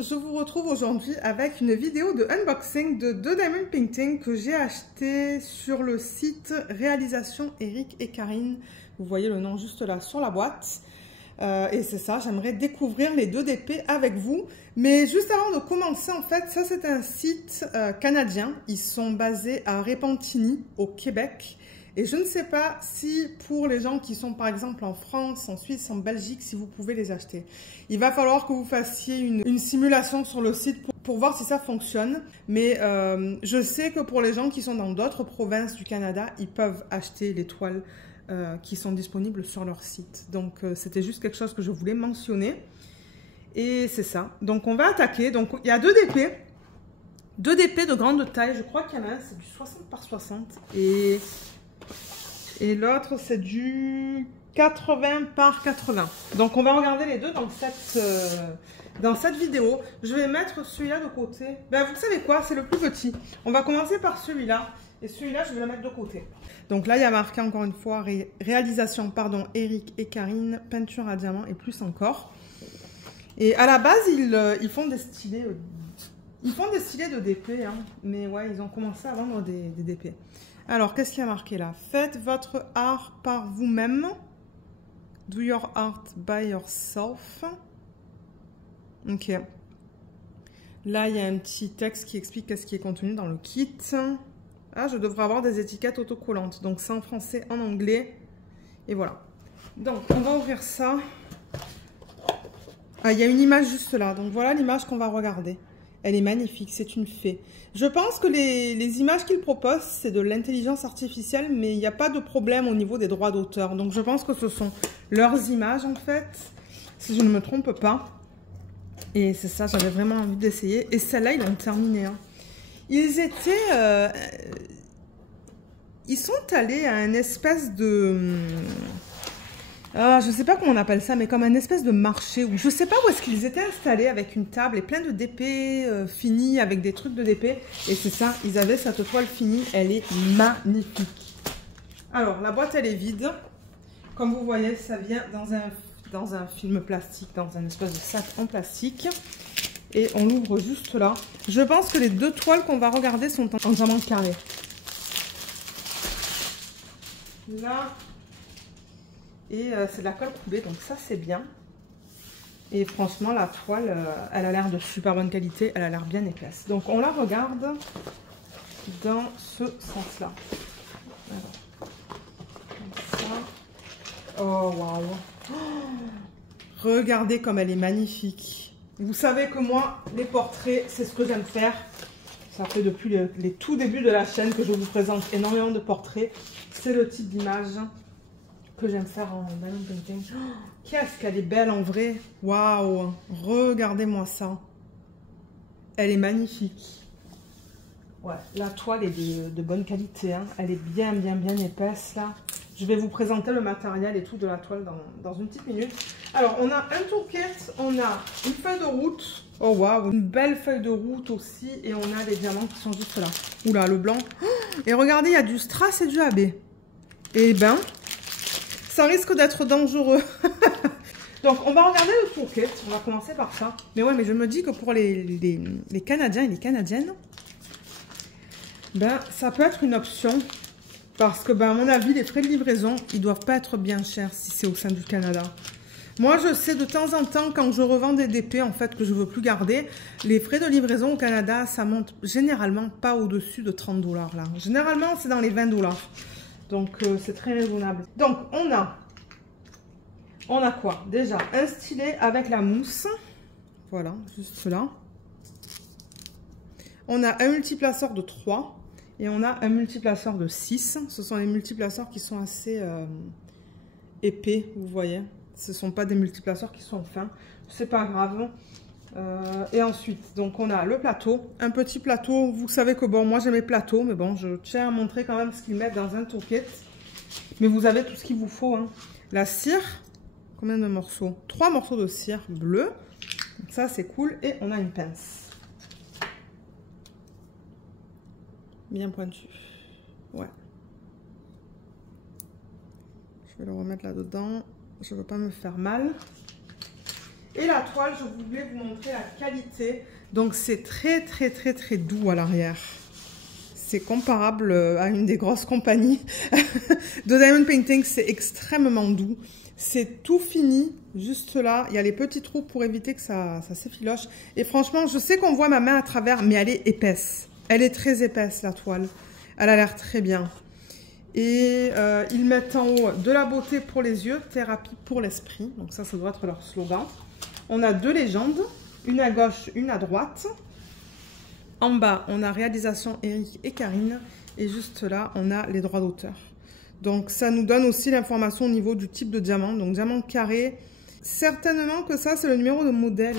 je vous retrouve aujourd'hui avec une vidéo de unboxing de 2 diamond painting que j'ai acheté sur le site Réalisation Eric et Karine. Vous voyez le nom juste là sur la boîte. Et c'est ça, j'aimerais découvrir les 2 DP avec vous. Mais juste avant de commencer, en fait, ça c'est un site canadien. Ils sont basés à Repentigny, au Québec. Et je ne sais pas si pour les gens qui sont par exemple en France, en Suisse, en Belgique, si vous pouvez les acheter. Il va falloir que vous fassiez une simulation sur le site pour voir si ça fonctionne. Mais je sais que pour les gens qui sont dans d'autres provinces du Canada, ils peuvent acheter les toiles qui sont disponibles sur leur site. Donc c'était juste quelque chose que je voulais mentionner. Et c'est ça. Donc on va attaquer. Donc il y a 2 DP. 2 DP de grande taille. Je crois qu'il y en a un, c'est du 60 par 60. Et l'autre, c'est du 80 par 80. Donc, on va regarder les deux dans cette vidéo. Je vais mettre celui-là de côté. Ben, vous savez quoi? C'est le plus petit. On va commencer par celui-là. Et celui-là, je vais le mettre de côté. Donc là, il y a marqué encore une fois réalisation, pardon, Eric et Karine, peinture à diamant et plus encore. Et à la base, ils font des stylés. Ils font des stylés de DP. Hein, mais ouais, ils ont commencé à vendre des DP. Alors, qu'est-ce qu'il y a marqué là? Faites votre art par vous-même. Do your art by yourself. Ok. Là, il y a un petit texte qui explique qu'est-ce qui est contenu dans le kit. Ah, je devrais avoir des étiquettes autocollantes. Donc, c'est en français, en anglais. Et voilà. Donc, on va ouvrir ça. Ah, il y a une image juste là. Donc, voilà l'image qu'on va regarder. Elle est magnifique, c'est une fée. Je pense que les images qu'ils proposent, c'est de l'intelligence artificielle, mais il n'y a pas de problème au niveau des droits d'auteur. Donc je pense que ce sont leurs images en fait, si je ne me trompe pas. Et c'est ça, j'avais vraiment envie d'essayer. Et celle-là, ils l'ont terminée. Hein. Ils sont allés à une espèce de... je sais pas comment on appelle ça, mais comme un espèce de marché où je sais pas où est-ce qu'ils étaient installés avec une table et plein de DP finis avec des trucs de DP. Et c'est ça, ils avaient cette toile finie, elle est magnifique. Alors, la boîte elle est vide. Comme vous voyez, ça vient dans un film plastique, dans un espèce de sac en plastique. Et on l'ouvre juste là. Je pense que les 2 toiles qu'on va regarder sont en diamant carré. Là... Et c'est de la colle coulée, donc ça c'est bien. Et franchement, la toile, elle a l'air de super bonne qualité, elle a l'air bien épaisse. Donc on la regarde dans ce sens-là. Comme ça. Oh waouh! Regardez comme elle est magnifique. Vous savez que moi, les portraits, c'est ce que j'aime faire. Ça fait depuis les tout débuts de la chaîne que je vous présente énormément de portraits. C'est le type d'image que j'aime faire en diamond painting. Oh, qu'est-ce qu'elle est belle en vrai. Waouh, regardez-moi ça. Elle est magnifique. Ouais, la toile est de bonne qualité. Hein. Elle est bien épaisse là. Je vais vous présenter le matériel et tout de la toile dans une petite minute. Alors, on a un toolkit, on a une feuille de route. Oh waouh, une belle feuille de route aussi. Et on a les diamants qui sont juste là. Oula, le blanc. Oh, et regardez, il y a du strass et du AB. Et ben... ça risque d'être dangereux. Donc, on va regarder le toolkit. On va commencer par ça. Mais ouais, mais je me dis que pour les Canadiens et les Canadiennes, ben, ça peut être une option. Parce que, ben, à mon avis, les frais de livraison, ils doivent pas être bien chers si c'est au sein du Canada. Moi, je sais de temps en temps, quand je revends des DP, en fait, que je veux plus garder, les frais de livraison au Canada, ça monte généralement pas au-dessus de 30 $, là. Généralement, c'est dans les 20 $. Donc, c'est très raisonnable. Donc, on a quoi? Déjà, un stylet avec la mousse. Voilà, juste cela. On a un multiplaceur de 3. Et on a un multiplaceur de 6. Ce sont les multiplaceurs qui sont assez épais, vous voyez. Ce ne sont pas des multiplaceurs qui sont fins. C'est pas grave. Et ensuite, donc on a le plateau. Un petit plateau. Vous savez que bon, moi j'ai mes plateaux. Mais bon, je tiens à montrer quand même ce qu'ils mettent dans un toolkit. Mais vous avez tout ce qu'il vous faut. Hein. La cire. Combien de morceaux? 3 morceaux de cire bleue. Donc ça, c'est cool. Et on a une pince. Bien pointu. Ouais. Je vais le remettre là-dedans. Je ne veux pas me faire mal. Et la toile, je voulais vous montrer la qualité. Donc c'est très doux à l'arrière. C'est comparable à une des grosses compagnies de Diamond Painting. C'est extrêmement doux. C'est tout fini, juste là. Il y a les petits trous pour éviter que ça s'effiloche. Et franchement, je sais qu'on voit ma main à travers, mais elle est épaisse. Elle est très épaisse, la toile. Elle a l'air très bien. Et ils mettent en haut de la beauté pour les yeux, thérapie pour l'esprit. Donc ça doit être leur slogan. On a 2 légendes, une à gauche, une à droite. En bas, on a réalisation Eric et Karine. Et juste là, on a les droits d'auteur. Donc, ça nous donne aussi l'information au niveau du type de diamant. Donc, diamant carré. Certainement que ça, c'est le numéro de modèle.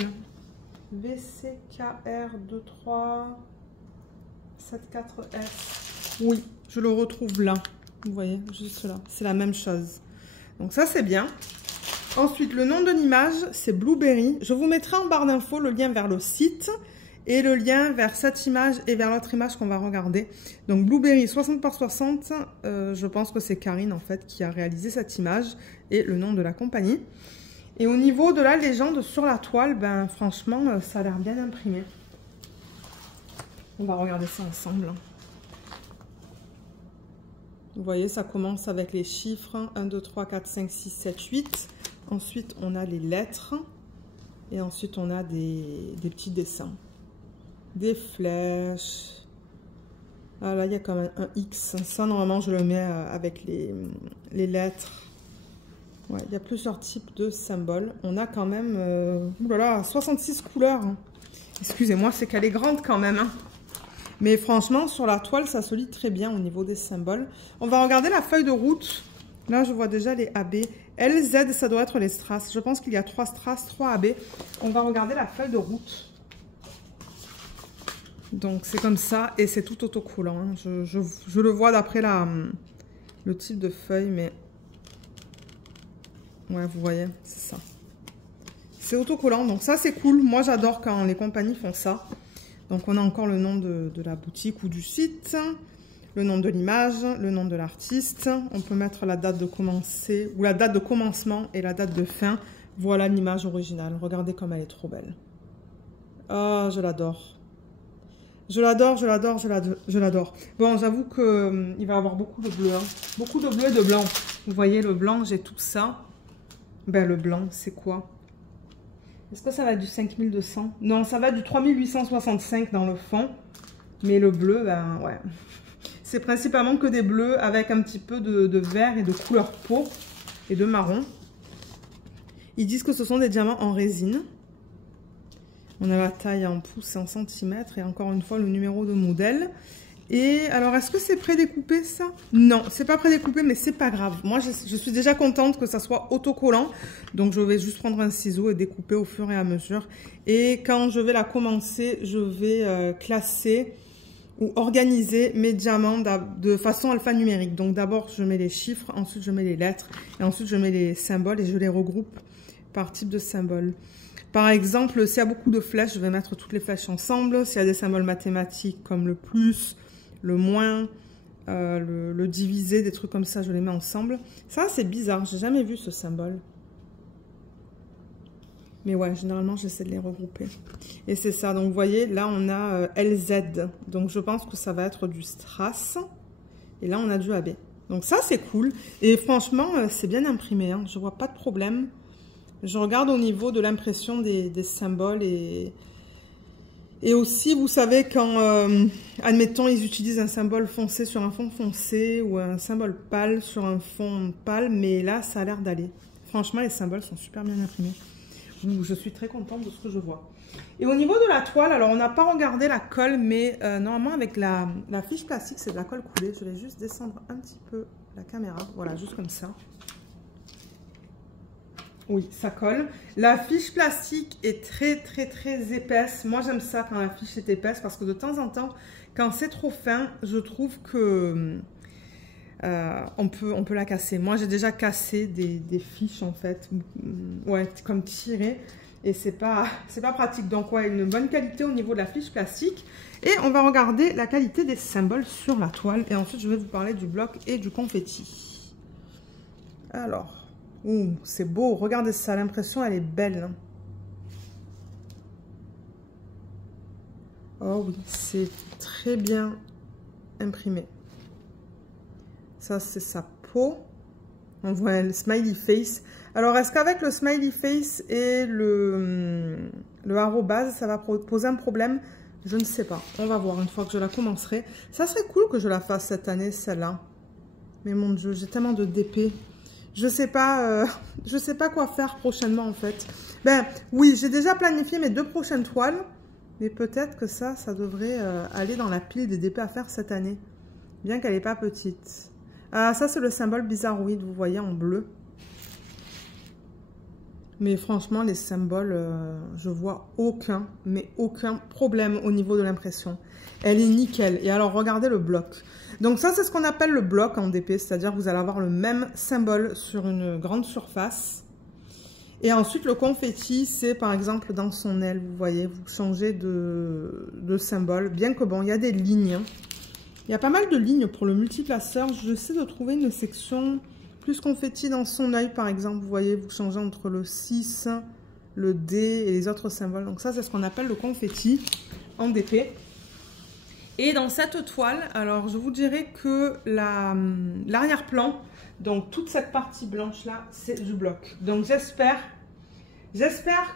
VCKR2374S. Oui, je le retrouve là. Vous voyez, juste là. C'est la même chose. Donc, ça, c'est bien. Ensuite, le nom de l'image, c'est Blueberry. Je vous mettrai en barre d'infos le lien vers le site. Et le lien vers cette image et vers l'autre image qu'on va regarder. Donc Blueberry 60 par 60, je pense que c'est Karine en fait qui a réalisé cette image et le nom de la compagnie. Et au niveau de la légende sur la toile, ben franchement ça a l'air bien imprimé. On va regarder ça ensemble. Vous voyez, ça commence avec les chiffres 1, 2, 3, 4, 5, 6, 7, 8. Ensuite on a les lettres et ensuite on a des petits dessins. Des flèches. Ah là, il y a quand même un X. Ça, normalement, je le mets avec les lettres. Ouais, il y a plusieurs types de symboles. On a quand même... oulala, 66 couleurs. Excusez-moi, c'est qu'elle est grande quand même. Hein. Mais franchement, sur la toile, ça se lit très bien au niveau des symboles. On va regarder la feuille de route. Là, je vois déjà les AB. LZ, ça doit être les strass. Je pense qu'il y a 3 strass, 3 AB. On va regarder la feuille de route. Donc c'est comme ça et c'est tout autocollant. Hein. Je le vois d'après le type de feuille, mais ouais, vous voyez, c'est ça. C'est autocollant, donc ça c'est cool. Moi j'adore quand les compagnies font ça. Donc on a encore le nom de la boutique ou du site, le nom de l'image, le nom de l'artiste. On peut mettre la date de commencer ou la date de commencement et la date de fin. Voilà l'image originale. Regardez comme elle est trop belle. Ah, je l'adore. Je l'adore, je l'adore, je l'adore. Bon, j'avoue qu'il va y avoir beaucoup de bleu. Hein. Beaucoup de bleu et de blanc. Vous voyez, le blanc, j'ai tout ça. Ben, le blanc, c'est quoi? Est-ce que ça va du 5200? Non, ça va du 3865 dans le fond. Mais le bleu, ben, ouais. C'est principalement que des bleus avec un petit peu de vert et de couleur peau et de marron. Ils disent que ce sont des diamants en résine. On a la taille en pouces et en centimètres et encore une fois le numéro de modèle. Et alors, est-ce que c'est prédécoupé ça? Non, c'est pas prédécoupé, mais c'est pas grave. Moi, je suis déjà contente que ça soit autocollant. Donc, je vais juste prendre un ciseau et découper au fur et à mesure. Et quand je vais la commencer, je vais classer ou organiser mes diamants de façon alphanumérique. Donc, d'abord, je mets les chiffres, ensuite, je mets les lettres et ensuite, je mets les symboles et je les regroupe par type de symbole. Par exemple, s'il y a beaucoup de flèches, je vais mettre toutes les flèches ensemble. S'il y a des symboles mathématiques comme le plus, le moins, le divisé, des trucs comme ça, je les mets ensemble. Ça, c'est bizarre. J'ai jamais vu ce symbole. Mais ouais, généralement, j'essaie de les regrouper. Et c'est ça. Donc, vous voyez, là, on a LZ. Donc, je pense que ça va être du strass. Et là, on a du AB. Donc, ça, c'est cool. Et franchement, c'est bien imprimé. Hein. Je vois pas de problème. Je regarde au niveau de l'impression des symboles et aussi, vous savez, quand, admettons, ils utilisent un symbole foncé sur un fond foncé ou un symbole pâle sur un fond pâle, mais là, ça a l'air d'aller. Franchement, les symboles sont super bien imprimés. Je suis très contente de ce que je vois. Et au niveau de la toile, alors on n'a pas regardé la colle, mais normalement, avec la fiche plastique, c'est de la colle coulée. Je vais juste descendre un petit peu la caméra. Voilà, juste comme ça. Oui, ça colle. La fiche plastique est très épaisse. Moi, j'aime ça quand la fiche est épaisse parce que de temps en temps, quand c'est trop fin, je trouve que on peut la casser. Moi, j'ai déjà cassé des fiches en fait, ouais, comme tiré, et c'est pas pratique. Donc, ouais, une bonne qualité au niveau de la fiche plastique. Et on va regarder la qualité des symboles sur la toile. Et ensuite, je vais vous parler du bloc et du confetti. Alors. Ouh, c'est beau, regardez ça, l'impression elle est belle. Oh oui, c'est très bien imprimé. Ça, c'est sa peau. On voit le smiley face. Alors, est-ce qu'avec le smiley face et le arrobase, ça va poser un problème? Je ne sais pas. On va voir une fois que je la commencerai. Ça serait cool que je la fasse cette année, celle-là. Mais mon Dieu, j'ai tellement de DP. Je sais pas quoi faire prochainement, en fait. Ben, oui, j'ai déjà planifié mes 2 prochaines toiles. Mais peut-être que ça devrait aller dans la pile des DP à faire cette année. Bien qu'elle n'est pas petite. Ah, ça, c'est le symbole bizarroïde, vous voyez, en bleu. Mais franchement, les symboles, je vois aucun problème au niveau de l'impression. Elle est nickel. Et alors, regardez le bloc. Donc ça, c'est ce qu'on appelle le bloc en DP. C'est-à-dire que vous allez avoir le même symbole sur une grande surface. Et ensuite, le confetti, c'est par exemple dans son aile. Vous voyez, vous changez de symbole. Bien que bon, il y a des lignes. Il y a pas mal de lignes pour le multiplaceur. J'essaie de trouver une section plus confetti dans son œil, par exemple. Vous voyez, vous changez entre le 6, le D et les autres symboles. Donc ça, c'est ce qu'on appelle le confetti en DP. Et dans cette toile, alors je vous dirais que l'arrière-plan, donc toute cette partie blanche-là, c'est du bloc. Donc j'espère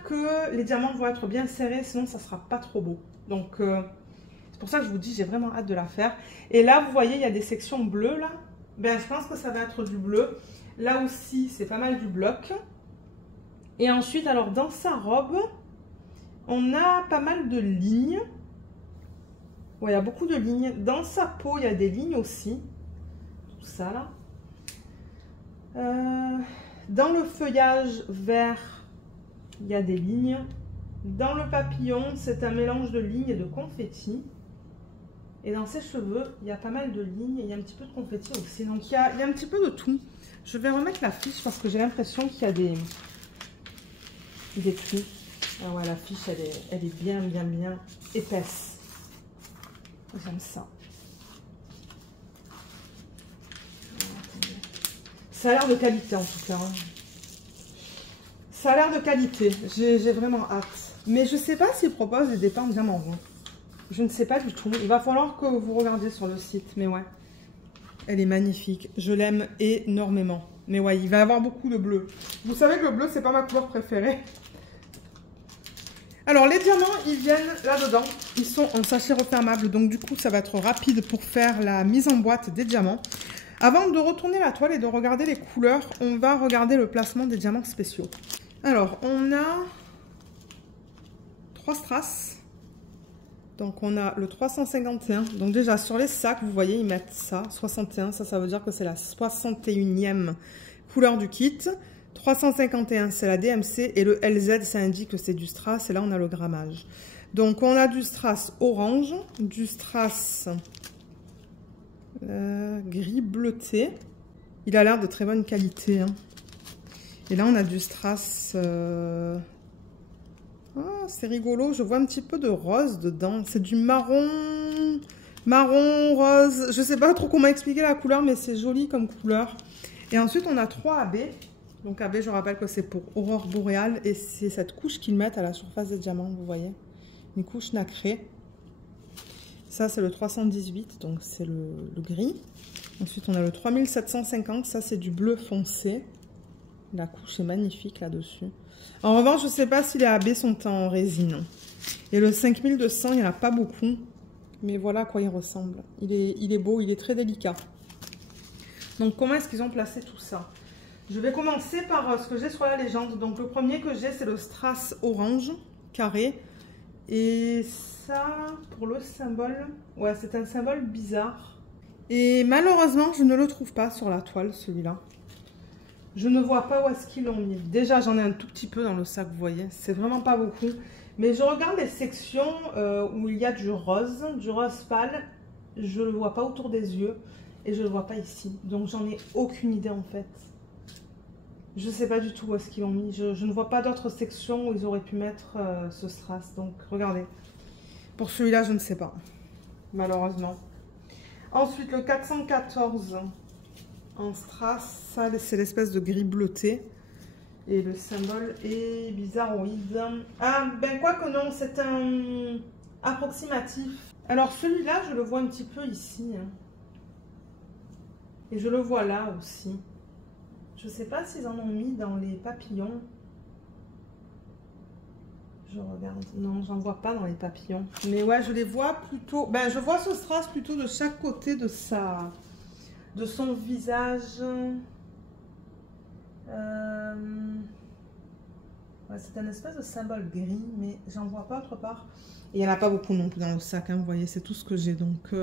que les diamants vont être bien serrés, sinon ça ne sera pas trop beau. Donc c'est pour ça que je vous dis, j'ai vraiment hâte de la faire. Et là, vous voyez, il y a des sections bleues là. Ben, je pense que ça va être du bleu. Là aussi, c'est pas mal du bloc. Et ensuite, alors dans sa robe, on a pas mal de lignes. Ouais, il y a beaucoup de lignes. Dans sa peau, il y a des lignes aussi. Tout ça là. Dans le feuillage vert, il y a des lignes. Dans le papillon, c'est un mélange de lignes et de confetti. Et dans ses cheveux, il y a pas mal de lignes et il y a un petit peu de confetti aussi. Donc il y a un petit peu de tout. Je vais remettre la fiche parce que j'ai l'impression qu'il y a des trous. Ah ouais, la fiche, elle est bien épaisse. J'aime ça. Ça a l'air de qualité en tout cas. Ça a l'air de qualité. J'ai vraiment hâte. Mais je ne sais pas s'ils proposent des dépeints en diamant rond. Je ne sais pas du tout. Il va falloir que vous regardiez sur le site. Mais ouais, elle est magnifique. Je l'aime énormément. Mais ouais, il va y avoir beaucoup de bleu. Vous savez que le bleu, c'est pas ma couleur préférée. Alors, les diamants, ils viennent là-dedans. Ils sont en sachet refermable. Donc, du coup, ça va être rapide pour faire la mise en boîte des diamants. Avant de retourner la toile et de regarder les couleurs, on va regarder le placement des diamants spéciaux. Alors, on a 3 strass. Donc, on a le 351. Donc, déjà, sur les sacs, vous voyez, ils mettent ça, 61. Ça veut dire que c'est la 61e couleur du kit. 351, c'est la DMC. Et le LZ, ça indique que c'est du strass. Et là, on a le grammage. Donc, on a du strass orange, du strass gris bleuté. Il a l'air de très bonne qualité. Hein. Et là, on a du strass... Ah, c'est rigolo, je vois un petit peu de rose dedans. C'est du marron, rose. Je sais pas trop comment expliquer la couleur, mais c'est joli comme couleur. Et ensuite, on a 3 AB. Donc AB, je rappelle que c'est pour aurore boréale. Et c'est cette couche qu'ils mettent à la surface des diamants, vous voyez. Une couche nacrée. Ça, c'est le 318, donc c'est le gris. Ensuite, on a le 3750. Ça, c'est du bleu foncé. La couche est magnifique là-dessus. En revanche, je ne sais pas si les AB sont en résine. Et le 5200, il n'y en a pas beaucoup. Mais voilà à quoi il ressemble. Il est beau, il est très délicat. Donc, comment est-ce qu'ils ont placé tout ça? Je vais commencer par ce que j'ai sur la légende. Donc, le premier que j'ai, c'est le strass orange, carré. Et ça, pour le symbole, ouais, c'est un symbole bizarre. Et malheureusement, je ne le trouve pas sur la toile, celui-là. Je ne vois pas où est-ce qu'ils l'ont mis. Déjà, j'en ai un tout petit peu dans le sac, vous voyez. C'est vraiment pas beaucoup. Mais je regarde les sections où il y a du rose pâle. Je ne le vois pas autour des yeux. Et je ne le vois pas ici. Donc, j'en ai aucune idée, en fait. Je ne sais pas du tout où est-ce qu'ils l'ont mis. Je ne vois pas d'autres sections où ils auraient pu mettre ce strass. Donc, regardez. Pour celui-là, je ne sais pas. Malheureusement. Ensuite, le 414... en strass, ça c'est l'espèce de gris bleuté. Et le symbole est bizarroïde. Ah, ben quoi que non, c'est un approximatif. Alors celui-là, je le vois un petit peu ici. Hein. Et je le vois là aussi. Je ne sais pas s'ils en ont mis dans les papillons. Je regarde. Non, j'en vois pas dans les papillons. Mais ouais, je les vois plutôt... Ben, je vois ce strass plutôt de chaque côté de son visage. Ouais, c'est un espèce de symbole gris, mais j'en vois pas autre part. Et il n'y en a pas beaucoup non plus dans le sac, hein, vous voyez, c'est tout ce que j'ai. Donc,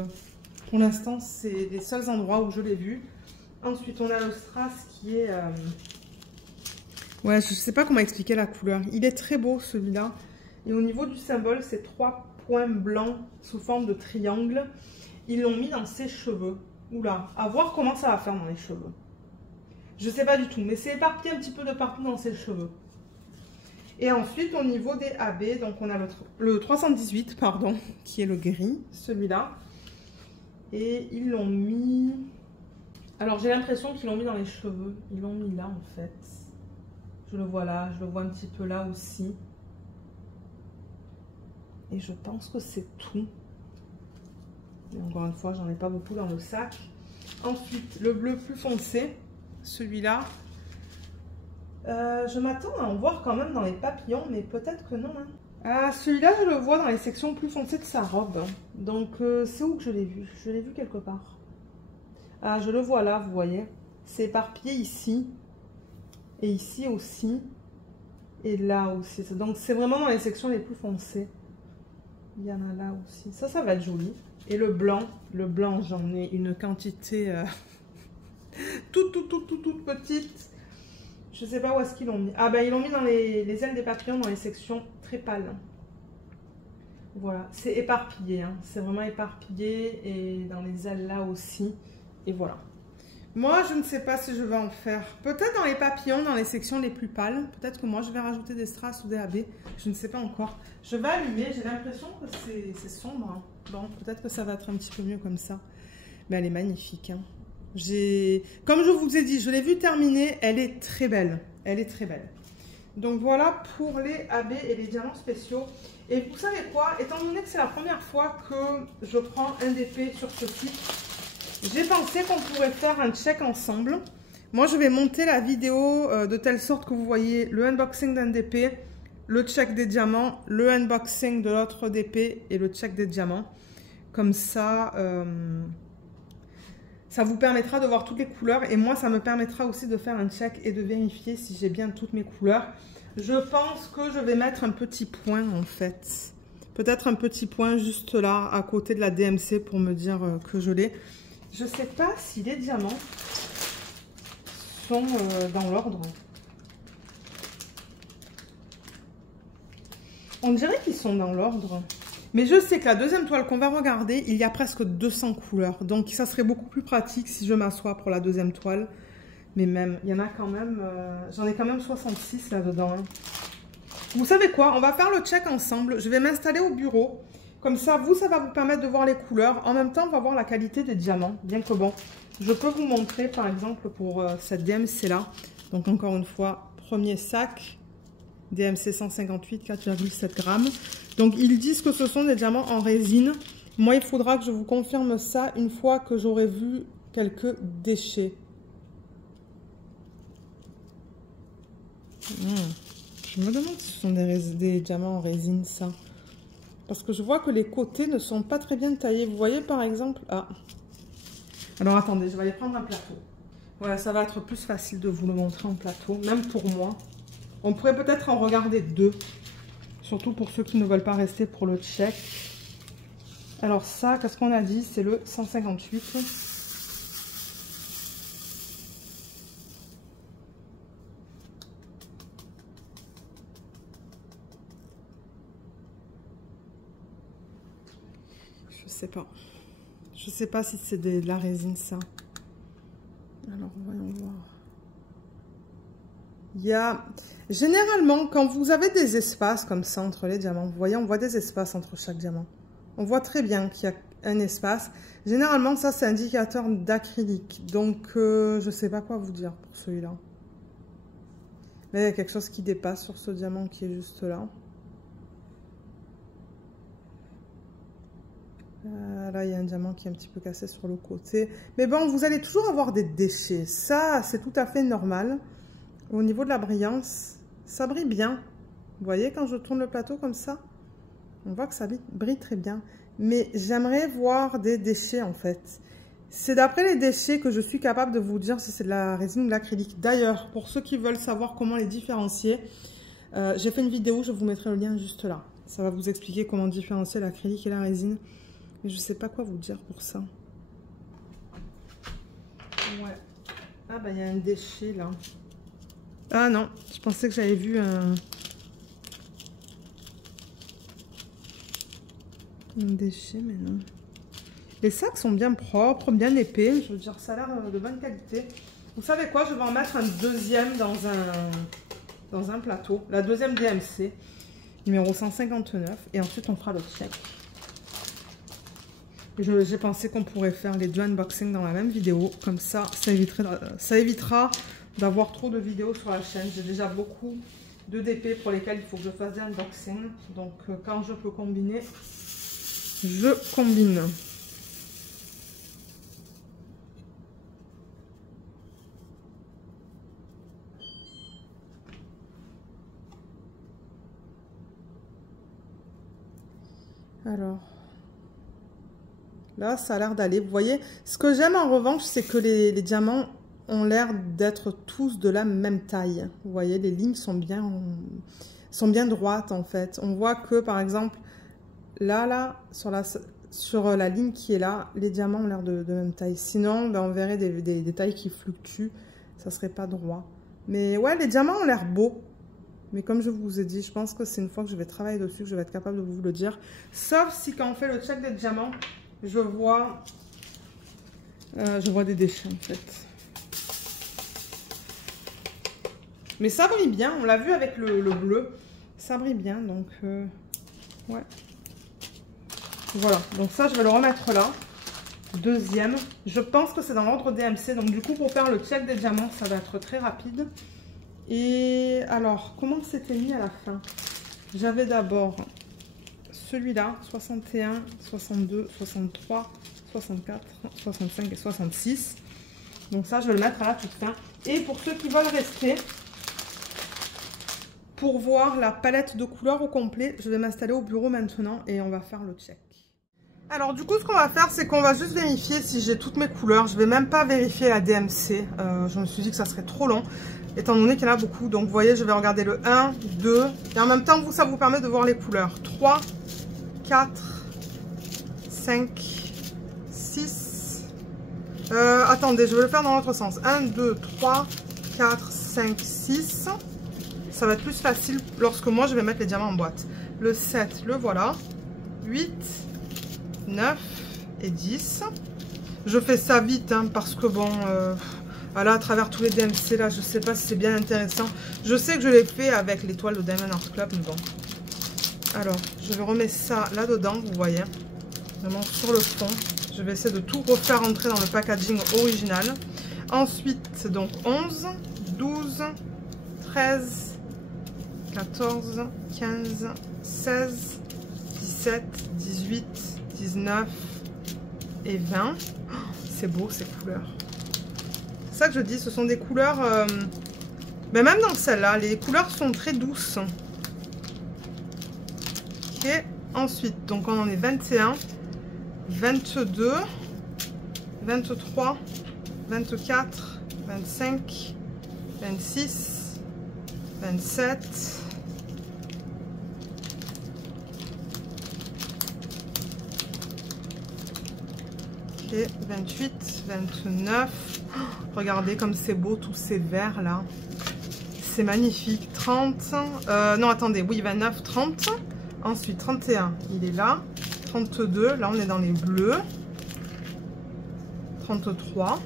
pour l'instant, c'est les seuls endroits où je l'ai vu. Ensuite, on a le strass qui est... Ouais, je sais pas comment expliquer la couleur. Il est très beau, celui-là. Et au niveau du symbole, c'est 3 points blancs sous forme de triangle. Ils l'ont mis dans ses cheveux. Oula, à voir comment ça va faire dans les cheveux. Je sais pas du tout, mais c'est éparpillé un petit peu de partout dans ses cheveux. Et ensuite, au niveau des AB, donc on a le 318, pardon, qui est le gris, celui-là. Et ils l'ont mis... Alors, j'ai l'impression qu'ils l'ont mis dans les cheveux. Ils l'ont mis là, en fait. Je le vois là, je le vois un petit peu là aussi. Et je pense que c'est tout. Et encore une fois, j'en ai pas beaucoup dans le sac. Ensuite, le bleu plus foncé, celui-là. Je m'attends à en voir quand même dans les papillons, mais peut-être que non. Hein. Ah, celui-là, je le vois dans les sections plus foncées de sa robe. Donc, c'est où que je l'ai vu? Je l'ai vu quelque part. Ah, je le vois là, vous voyez. C'est éparpillé ici. Et ici aussi. Et là aussi. Donc, c'est vraiment dans les sections les plus foncées. Il y en a là aussi. Ça va être joli. Et le blanc, j'en ai une quantité toute petite. Je sais pas où est-ce qu'ils l'ont mis. Ah ben, ils l'ont mis dans les ailes des papillons, dans les sections très pâles. Voilà, c'est éparpillé. Hein. C'est vraiment éparpillé. Et dans les ailes là aussi. Et voilà. Moi, je ne sais pas si je vais en faire. Peut-être dans les papillons, dans les sections les plus pâles. Peut-être que moi, je vais rajouter des strass ou des AB. Je ne sais pas encore. Je vais allumer. J'ai l'impression que c'est sombre. Hein. Bon, peut-être que ça va être un petit peu mieux comme ça. Mais elle est magnifique. Hein. Comme je vous ai dit, je l'ai vue terminer. Elle est très belle. Elle est très belle. Donc voilà pour les AB et les diamants spéciaux. Et vous savez quoi? Étant donné que c'est la première fois que je prends un DP sur ce site, j'ai pensé qu'on pourrait faire un check ensemble. Moi, je vais monter la vidéo de telle sorte que vous voyez le unboxing d'un DP, le check des diamants, le unboxing de l'autre DP et le check des diamants. Comme ça, ça vous permettra de voir toutes les couleurs. Et moi, ça me permettra aussi de faire un check et de vérifier si j'ai bien toutes mes couleurs. Je pense que je vais mettre un petit point en fait. Peut-être un petit point juste là, à côté de la DMC pour me dire que je l'ai. Je ne sais pas si les diamants sont dans l'ordre. On dirait qu'ils sont dans l'ordre. Mais je sais que la deuxième toile qu'on va regarder, il y a presque 200 couleurs. Donc ça serait beaucoup plus pratique si je m'assois pour la deuxième toile. Mais même, il y en a quand même... J'en ai quand même 66 là-dedans. Hein. Vous savez quoi? On va faire le check ensemble. Je vais m'installer au bureau. Comme ça, ça va vous permettre de voir les couleurs. En même temps, on va voir la qualité des diamants. Bien que bon, je peux vous montrer, par exemple, pour cette DMC-là. Donc, encore une fois, premier sac, DMC 158, 4,7 grammes. Donc, ils disent que ce sont des diamants en résine. Moi, il faudra que je vous confirme ça une fois que j'aurai vu quelques déchets. Je me demande si ce sont des diamants en résine, ça. Parce que je vois que les côtés ne sont pas très bien taillés. Vous voyez par exemple... Ah. Alors attendez, je vais aller prendre un plateau. Voilà, ça va être plus facile de vous le montrer en plateau, même pour moi. On pourrait peut-être en regarder deux. Surtout pour ceux qui ne veulent pas rester pour le check. Alors ça, qu'est-ce qu'on a dit? C'est le 158. Je sais pas si c'est de la résine ça. Alors voyons voir. Il y a généralement quand vous avez des espaces comme ça entre les diamants, vous voyez, on voit des espaces entre chaque diamant. On voit très bien qu'il y a un espace. Généralement ça c'est indicateur d'acrylique. Donc je sais pas quoi vous dire pour celui-là. Là il y a quelque chose qui dépasse sur ce diamant qui est juste là. Là, il y a un diamant qui est un petit peu cassé sur le côté. Mais bon, vous allez toujours avoir des déchets. Ça, c'est tout à fait normal. Au niveau de la brillance, ça brille bien. Vous voyez, quand je tourne le plateau comme ça, on voit que ça brille très bien. Mais j'aimerais voir des déchets, en fait. C'est d'après les déchets que je suis capable de vous dire si c'est de la résine ou de l'acrylique. D'ailleurs, pour ceux qui veulent savoir comment les différencier, j'ai fait une vidéo, je vous mettrai le lien juste là. Ça va vous expliquer comment différencier l'acrylique et la résine. Mais je sais pas quoi vous dire pour ça. Ouais. Ah bah il y a un déchet là. Ah non, je pensais que j'avais vu un déchet, mais non. Les sacs sont bien propres, bien épais. Je veux dire, ça a l'air de bonne qualité. Vous savez quoi? Je vais en mettre un deuxième dans un plateau. La deuxième DMC, numéro 159. Et ensuite, on fera le check. J'ai pensé qu'on pourrait faire les deux unboxings dans la même vidéo. Comme ça, ça évitera d'avoir trop de vidéos sur la chaîne. J'ai déjà beaucoup de DP pour lesquels il faut que je fasse des unboxings. Donc, quand je peux combiner, je combine. Alors... Là, ça a l'air d'aller. Vous voyez, ce que j'aime en revanche, c'est que les diamants ont l'air d'être tous de la même taille. Vous voyez, les lignes sont bien droites en fait. On voit que par exemple, là, sur la ligne qui est là, les diamants ont l'air de même taille. Sinon, ben, on verrait des tailles qui fluctuent. Ça serait pas droit. Mais ouais, les diamants ont l'air beaux. Mais comme je vous ai dit, je pense que c'est une fois que je vais travailler dessus que je vais être capable de vous le dire. Sauf si quand on fait le check des diamants, je vois des déchets en fait. Mais ça brille bien, on l'a vu avec le bleu. Ça brille bien, donc ouais. Voilà, donc ça je vais le remettre là. Deuxième. Je pense que c'est dans l'ordre DMC. Donc du coup pour faire le check des diamants, ça va être très rapide. Et alors, comment c'était mis à la fin? J'avais d'abord... celui-là, 61, 62, 63, 64, 65 et 66. Donc ça, je vais le mettre à la toute fin. Et pour ceux qui veulent rester, pour voir la palette de couleurs au complet, je vais m'installer au bureau maintenant et on va faire le check. Alors du coup, ce qu'on va faire, c'est qu'on va juste vérifier si j'ai toutes mes couleurs. Je vais même pas vérifier la DMC. Je me suis dit que ça serait trop long, étant donné qu'il y en a beaucoup. Donc vous voyez, je vais regarder le 1, 2, et en même temps, ça vous permet de voir les couleurs. 3, 4, 5, 6, attendez, je vais le faire dans l'autre sens. 1, 2, 3, 4, 5, 6. Ça va être plus facile lorsque moi je vais mettre les diamants en boîte. Le 7, le voilà. 8, 9 et 10. Je fais ça vite hein, parce que bon, voilà, à travers tous les DMC là, je sais pas si c'est bien intéressant. Je sais que je l'ai fait avec l'étoile de Diamond Art Club, mais bon. Alors, je vais remettre ça là-dedans, vous voyez, vraiment sur le fond. Je vais essayer de tout refaire entrer dans le packaging original. Ensuite, donc 11, 12, 13, 14, 15, 16, 17, 18, 19 et 20. Oh, c'est beau ces couleurs. C'est ça que je dis, ce sont des couleurs... mais même dans celle-là, les couleurs sont très douces. Ok, ensuite, donc on en est 21, 22, 23, 24, 25, 26, 27, ok, 28, 29. Oh, regardez comme c'est beau tous ces verts là. C'est magnifique. 30, non attendez, oui 29, 30. Ensuite 31, il est là. 32, là on est dans les bleus. 33.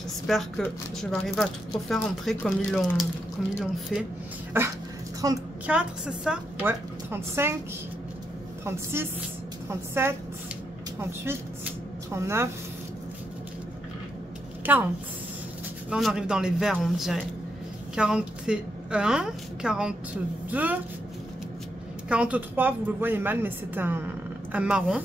J'espère que je vais arriver à tout refaire entrer comme ils l'ont fait. 34, c'est ça? Ouais. 35, 36, 37, 38, 39, 40. Là, on arrive dans les verts, on dirait. 41, 42, 43, vous le voyez mal, mais c'est un marron.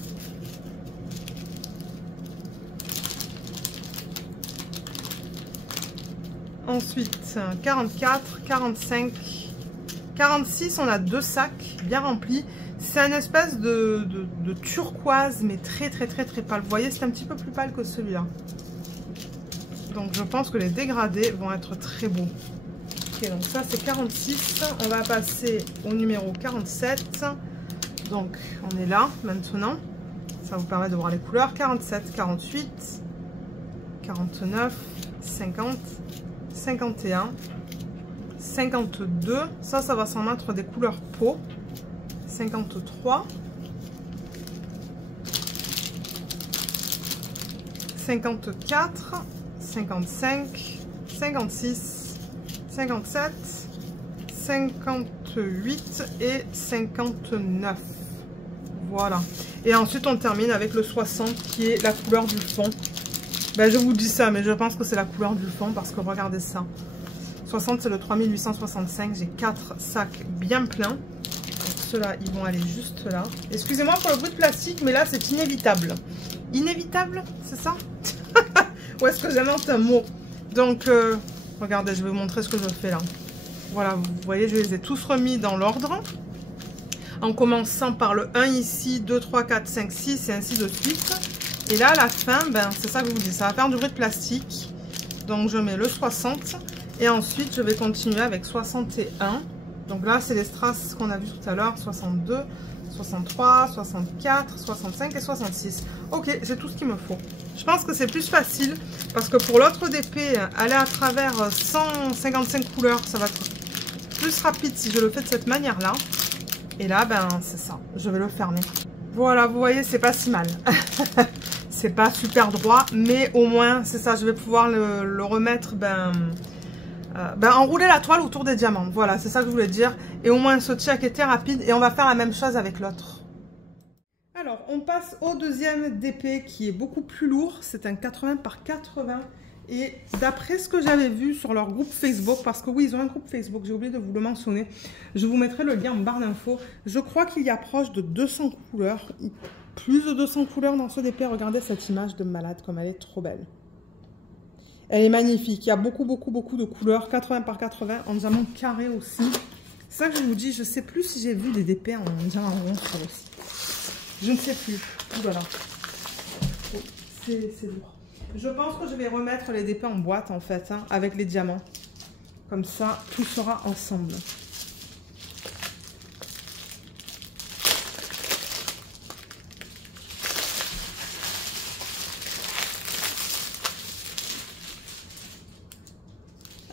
Ensuite, 44, 45, 46, on a 2 sacs bien remplis. C'est un espèce de turquoise, mais très pâle. Vous voyez, c'est un petit peu plus pâle que celui-là. Donc, je pense que les dégradés vont être très beaux. Ok, donc ça, c'est 46. On va passer au numéro 47. Donc, on est là, maintenant. Ça vous permet de voir les couleurs. 47, 48, 49, 50, 51, 52. Ça va s'en mettre des couleurs peau. 53, 54, 55, 56, 57, 58 et 59. Voilà. Et ensuite, on termine avec le 60 qui est la couleur du fond. Ben, je vous dis ça, mais je pense que c'est la couleur du fond parce que regardez ça. 60, c'est le 3865. J'ai 4 sacs bien pleins. Ceux-là, ils vont aller juste là. Excusez-moi pour le bruit de plastique, mais là, c'est inévitable. Inévitable, c'est ça? Ou est-ce que j'invente un mot? Donc, regardez, je vais vous montrer ce que je fais là. Voilà, vous voyez, je les ai tous remis dans l'ordre. En commençant par le 1 ici, 2, 3, 4, 5, 6 et ainsi de suite. Et là, à la fin, ben, c'est ça que je vous dis, ça va faire du bruit de plastique. Donc, je mets le 60. Et ensuite, je vais continuer avec 61. Donc là, c'est les strass qu'on a vu tout à l'heure. 62, 63, 64, 65 et 66. Ok, j'ai tout ce qu'il me faut. Je pense que c'est plus facile parce que pour l'autre DP, aller à travers 155 couleurs, ça va être plus rapide si je le fais de cette manière-là. Et là, ben, c'est ça. Je vais le fermer. Voilà, vous voyez, c'est pas si mal. C'est pas super droit, mais au moins, c'est ça. Je vais pouvoir le remettre, enrouler la toile autour des diamants. Voilà, c'est ça que je voulais dire. Et au moins, ce check était rapide. Et on va faire la même chose avec l'autre. Alors, on passe au deuxième DP qui est beaucoup plus lourd. C'est un 80 par 80. Et d'après ce que j'avais vu sur leur groupe Facebook, parce que oui, ils ont un groupe Facebook, j'ai oublié de vous le mentionner. Je vous mettrai le lien en barre d'infos. Je crois qu'il y a proche de 200 couleurs. Plus de 200 couleurs dans ce DP. Regardez cette image de malade, comme elle est trop belle. Elle est magnifique. Il y a beaucoup de couleurs. 80 par 80 en diamant carré aussi. C'est ça que je vous dis. Je ne sais plus si j'ai vu des DP en diamant rond sur le site. Je ne sais plus. Voilà. Oh, c'est lourd. Je pense que je vais remettre les DP en boîte en fait, hein, avec les diamants. Comme ça, tout sera ensemble.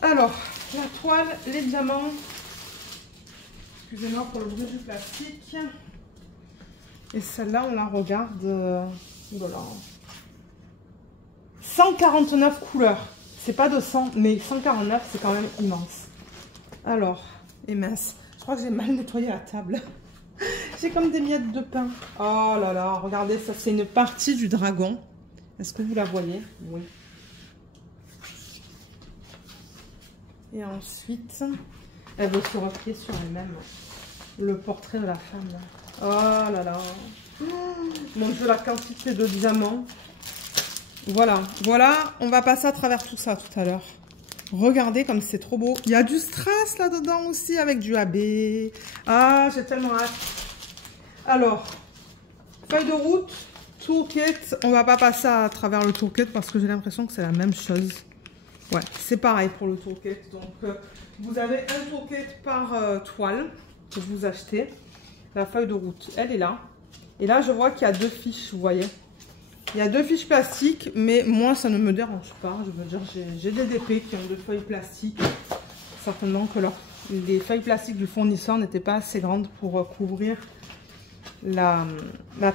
Alors, la toile, les diamants. Excusez-moi pour le bruit du plastique. Et celle-là, on la regarde. Voilà. 149 couleurs. C'est pas 200, mais 149, c'est quand même immense. Alors, et mince. Je crois que j'ai mal nettoyé la table. J'ai comme des miettes de pain. Oh là là, regardez, ça c'est une partie du dragon. Est-ce que vous la voyez? Oui. Et ensuite, elle veut se replier sur elle-même. Le portrait de la femme. Là. Oh là là. Mon Dieu, la quantité de diamants. Voilà, voilà, on va passer à travers tout ça tout à l'heure. Regardez comme c'est trop beau. Il y a du strass là-dedans aussi avec du AB. Ah, j'ai tellement hâte. Alors, feuille de route, toolkit. On va pas passer à travers le toolkit parce que j'ai l'impression que c'est la même chose. Ouais, c'est pareil pour le toolkit. Donc, vous avez un toolkit par toile que vous achetez. La feuille de route, elle est là. Et là, je vois qu'il y a 2 fiches, vous voyez. Il y a 2 fiches plastiques, mais moi, ça ne me dérange pas. Je veux dire, j'ai des DP qui ont 2 feuilles plastiques. Certainement que les feuilles plastiques du fournisseur n'étaient pas assez grandes pour couvrir la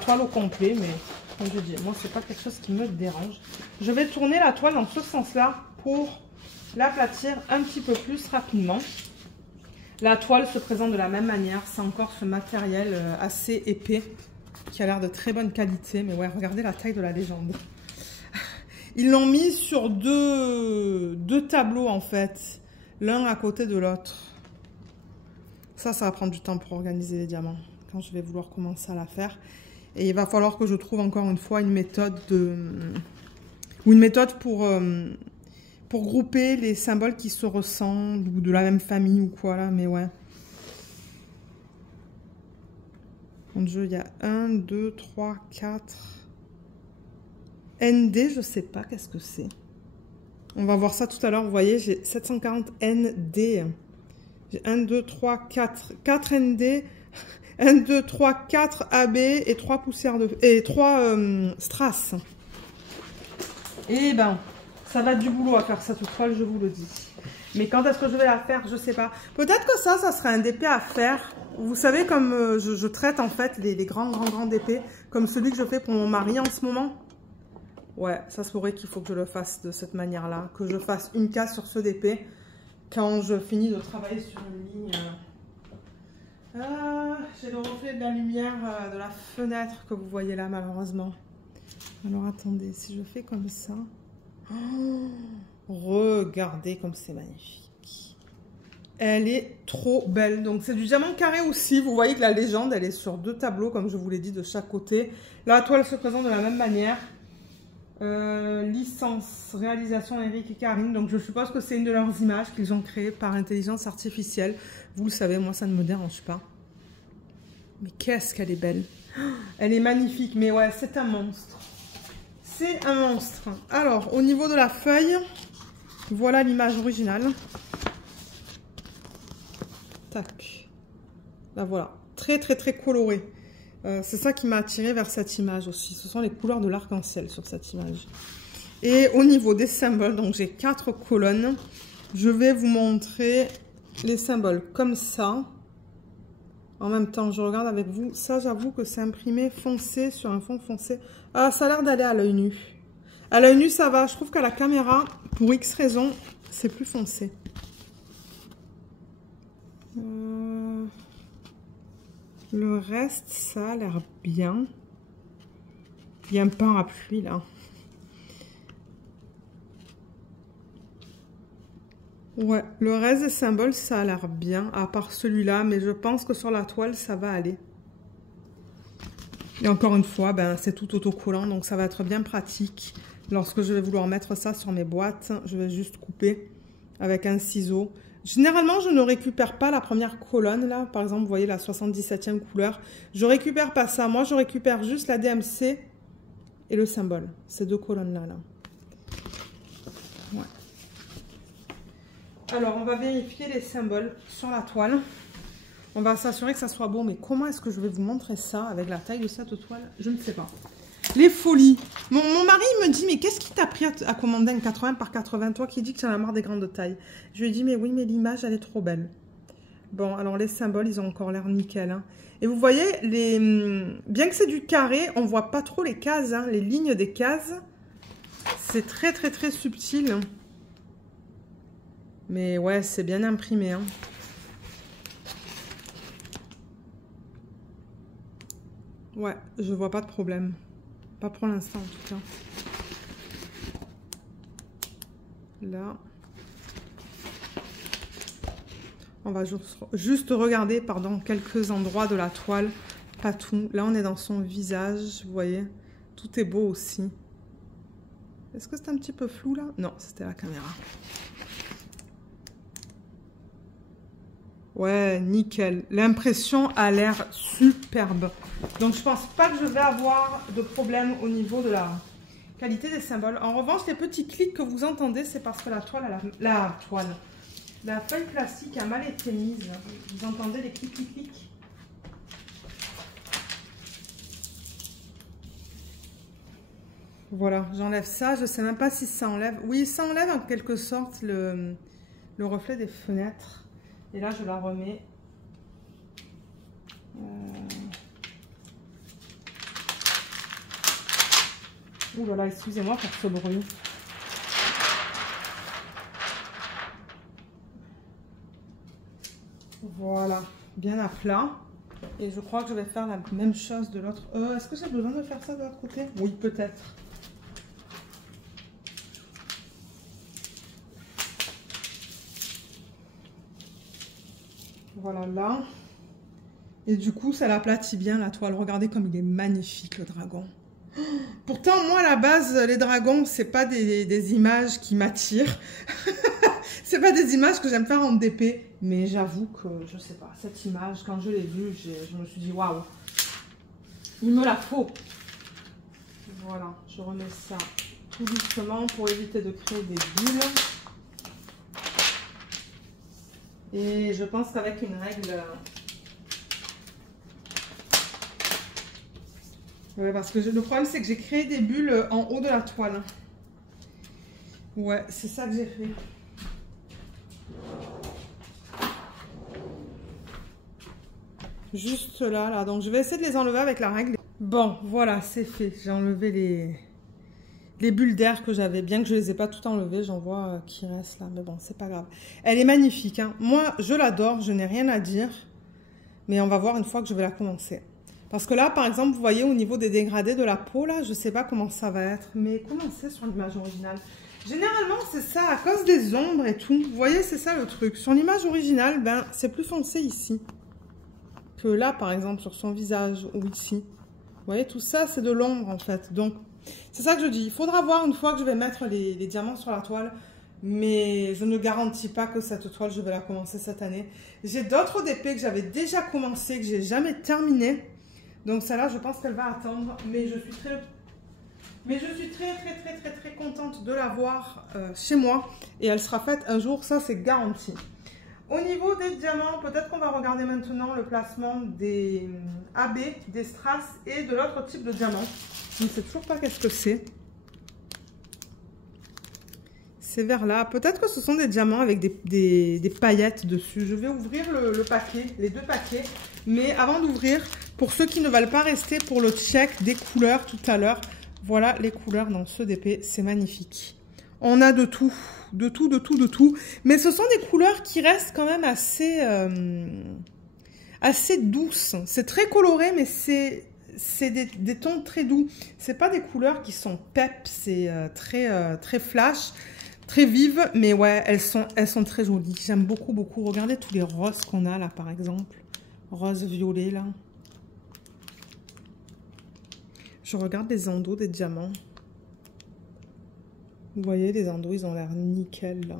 toile au complet. Mais comme je dis, moi, c'est pas quelque chose qui me dérange. Je vais tourner la toile dans ce sens-là pour l'aplatir un petit peu plus rapidement. La toile se présente de la même manière. C'est encore ce matériel assez épais qui a l'air de très bonne qualité. Mais ouais, regardez la taille de la légende. Ils l'ont mis sur deux tableaux en fait. L'un à côté de l'autre. Ça va prendre du temps pour organiser les diamants. Quand je vais vouloir commencer à la faire. Et il va falloir que je trouve encore une fois une méthode pour grouper les symboles qui se ressemblent ou de la même famille ou quoi là. Mais ouais. Mon Dieu, il y a 1, 2, 3, 4. ND, je sais pas qu'est-ce que c'est. On va voir ça tout à l'heure. Vous voyez, j'ai 740 ND. J'ai 1, 2, 3, 4. 4 ND. 1, 2, 3, 4 AB et 3 poussières de... Et 3 strass. Et ben, ça va être du boulot à faire cette toile, je vous le dis. Mais quand est-ce que je vais la faire, je sais pas. Peut-être que ça serait un DP à faire. Vous savez, comme je traite en fait les grands DP, comme celui que je fais pour mon mari en ce moment. Ouais, ça se pourrait qu'il faut que je le fasse de cette manière-là. Que je fasse une case sur ce DP quand je finis de travailler sur une ligne. J'ai le reflet de la lumière de la fenêtre que vous voyez là, malheureusement. Alors attendez, si je fais comme ça... Oh, regardez comme c'est magnifique. Elle est trop belle. Donc c'est du diamant carré aussi. Vous voyez que la légende, elle est sur 2 tableaux, comme je vous l'ai dit, de chaque côté. La toile se présente de la même manière. Licence, réalisation Eric et Karine. Donc je suppose que c'est une de leurs images qu'ils ont créées par intelligence artificielle. Vous le savez, moi ça ne me dérange pas. Mais qu'est-ce qu'elle est belle. Elle est magnifique, mais ouais, c'est un monstre. C'est un monstre. Alors, au niveau de la feuille, voilà l'image originale. Tac. Là, voilà. Très, très, très coloré. C'est ça qui m'a attiré vers cette image aussi. Ce sont les couleurs de l'arc-en-ciel sur cette image. Et au niveau des symboles, donc j'ai 4 colonnes. Je vais vous montrer les symboles comme ça. En même temps, je regarde avec vous. Ça, j'avoue que c'est imprimé foncé sur un fond foncé. Ah, ça a l'air d'aller à l'œil nu. À l'œil nu, ça va. Je trouve qu'à la caméra, pour X raison, c'est plus foncé. Le reste, ça a l'air bien. Il y a un parapluie là. Ouais, le reste des symboles, ça a l'air bien, à part celui-là, mais je pense que sur la toile, ça va aller. Et encore une fois, ben, c'est tout autocollant, donc ça va être bien pratique. Lorsque je vais vouloir mettre ça sur mes boîtes, je vais juste couper avec un ciseau. Généralement, je ne récupère pas la première colonne, là. Par exemple, vous voyez la 77e couleur. Je récupère pas ça. Moi, je récupère juste la DMC et le symbole. Ces 2 colonnes-là, là. Ouais. Alors, on va vérifier les symboles sur la toile. On va s'assurer que ça soit beau. Mais comment est-ce que je vais vous montrer ça avec la taille de cette toile? Je ne sais pas. Les folies. Mon mari me dit, mais qu'est-ce qui t'a pris à commander un 80 par 80? Toi qui dis que tu en as marre des grandes tailles. Je lui ai dit, mais oui, mais l'image, elle est trop belle. Bon, alors les symboles, ils ont encore l'air nickel. Hein. Et vous voyez, bien que c'est du carré, on ne voit pas trop les cases. Hein, les lignes des cases. C'est très, très, très subtil. Hein. Mais ouais, c'est bien imprimé. Hein. Ouais, je vois pas de problème. Pas pour l'instant, en tout cas. Là. On va juste regarder, pardon, quelques endroits de la toile. Pas tout. Là, on est dans son visage, vous voyez. Tout est beau aussi. Est-ce que c'est un petit peu flou, là? Non, c'était la caméra. Ouais, nickel. L'impression a l'air superbe. Donc, je pense pas que je vais avoir de problème au niveau de la qualité des symboles. En revanche, les petits clics que vous entendez, c'est parce que la feuille plastique a mal été mise. Vous entendez les clics, clics, clics. Voilà, j'enlève ça. Je sais même pas si ça enlève. Oui, ça enlève en quelque sorte le reflet des fenêtres. Et là, je la remets. Ouh là là, excusez-moi pour ce bruit. Voilà, bien à plat. Et je crois que je vais faire la même chose de l'autre. Est-ce que j'ai besoin de faire ça de l'autre côté? Oui, peut-être. voilà là. Et du coup, ça l'aplatit bien la toile. Regardez comme il est magnifique le dragon. Pourtant, moi, à la base, les dragons, c'est pas des images qui m'attirent. C'est pas des images que j'aime faire en DP. Mais j'avoue que, je sais pas, cette image, quand je l'ai vue, je me suis dit, waouh, il me la faut. Voilà, je remets ça tout doucement pour éviter de créer des bulles. Et je pense qu'avec une règle... Ouais, parce que le problème, c'est que j'ai créé des bulles en haut de la toile. Ouais, c'est ça que j'ai fait. Juste là, là. Donc, je vais essayer de les enlever avec la règle. Bon, voilà, c'est fait. J'ai enlevé les bulles d'air que j'avais. Bien que je les ai pas toutes enlevées, j'en vois qui restent là. Mais bon, c'est pas grave. Elle est magnifique, hein. Moi, je l'adore. Je n'ai rien à dire. Mais on va voir une fois que je vais la commencer. Parce que là, par exemple, vous voyez au niveau des dégradés de la peau, là, je ne sais pas comment ça va être. Mais comment c'est sur l'image originale? Généralement, c'est ça, à cause des ombres et tout. Vous voyez, c'est ça le truc. Sur l'image originale, ben, c'est plus foncé ici. Que là, par exemple, sur son visage ou ici. Vous voyez, tout ça, c'est de l'ombre, en fait. Donc, c'est ça que je dis. Il faudra voir une fois que je vais mettre les diamants sur la toile. Mais je ne garantis pas que cette toile, je vais la commencer cette année. J'ai d'autres DP que j'avais déjà commencé, que j'ai jamais terminé. Donc celle-là, je pense qu'elle va attendre, mais je suis très contente de l'avoir chez moi et elle sera faite un jour, ça c'est garanti. Au niveau des diamants, peut-être qu'on va regarder maintenant le placement des AB, des strass et de l'autre type de diamant. Je ne sais toujours pas qu'est-ce que c'est. C'est vers là. Peut-être que ce sont des diamants avec des paillettes dessus. Je vais ouvrir le paquet, les deux paquets. Mais avant d'ouvrir, pour ceux qui ne veulent pas rester pour le check des couleurs tout à l'heure, voilà les couleurs dans ce DP. C'est magnifique. On a de tout. De tout, de tout, de tout. Mais ce sont des couleurs qui restent quand même assez douces. C'est très coloré, mais c'est des tons très doux. C'est pas des couleurs qui sont pep, c'est très flash. Très vives, mais ouais, elles sont très jolies. J'aime beaucoup, beaucoup. Regardez tous les roses qu'on a là, par exemple. Rose violet, là. Je regarde les endos des diamants. Vous voyez, les endos, ils ont l'air nickel, là.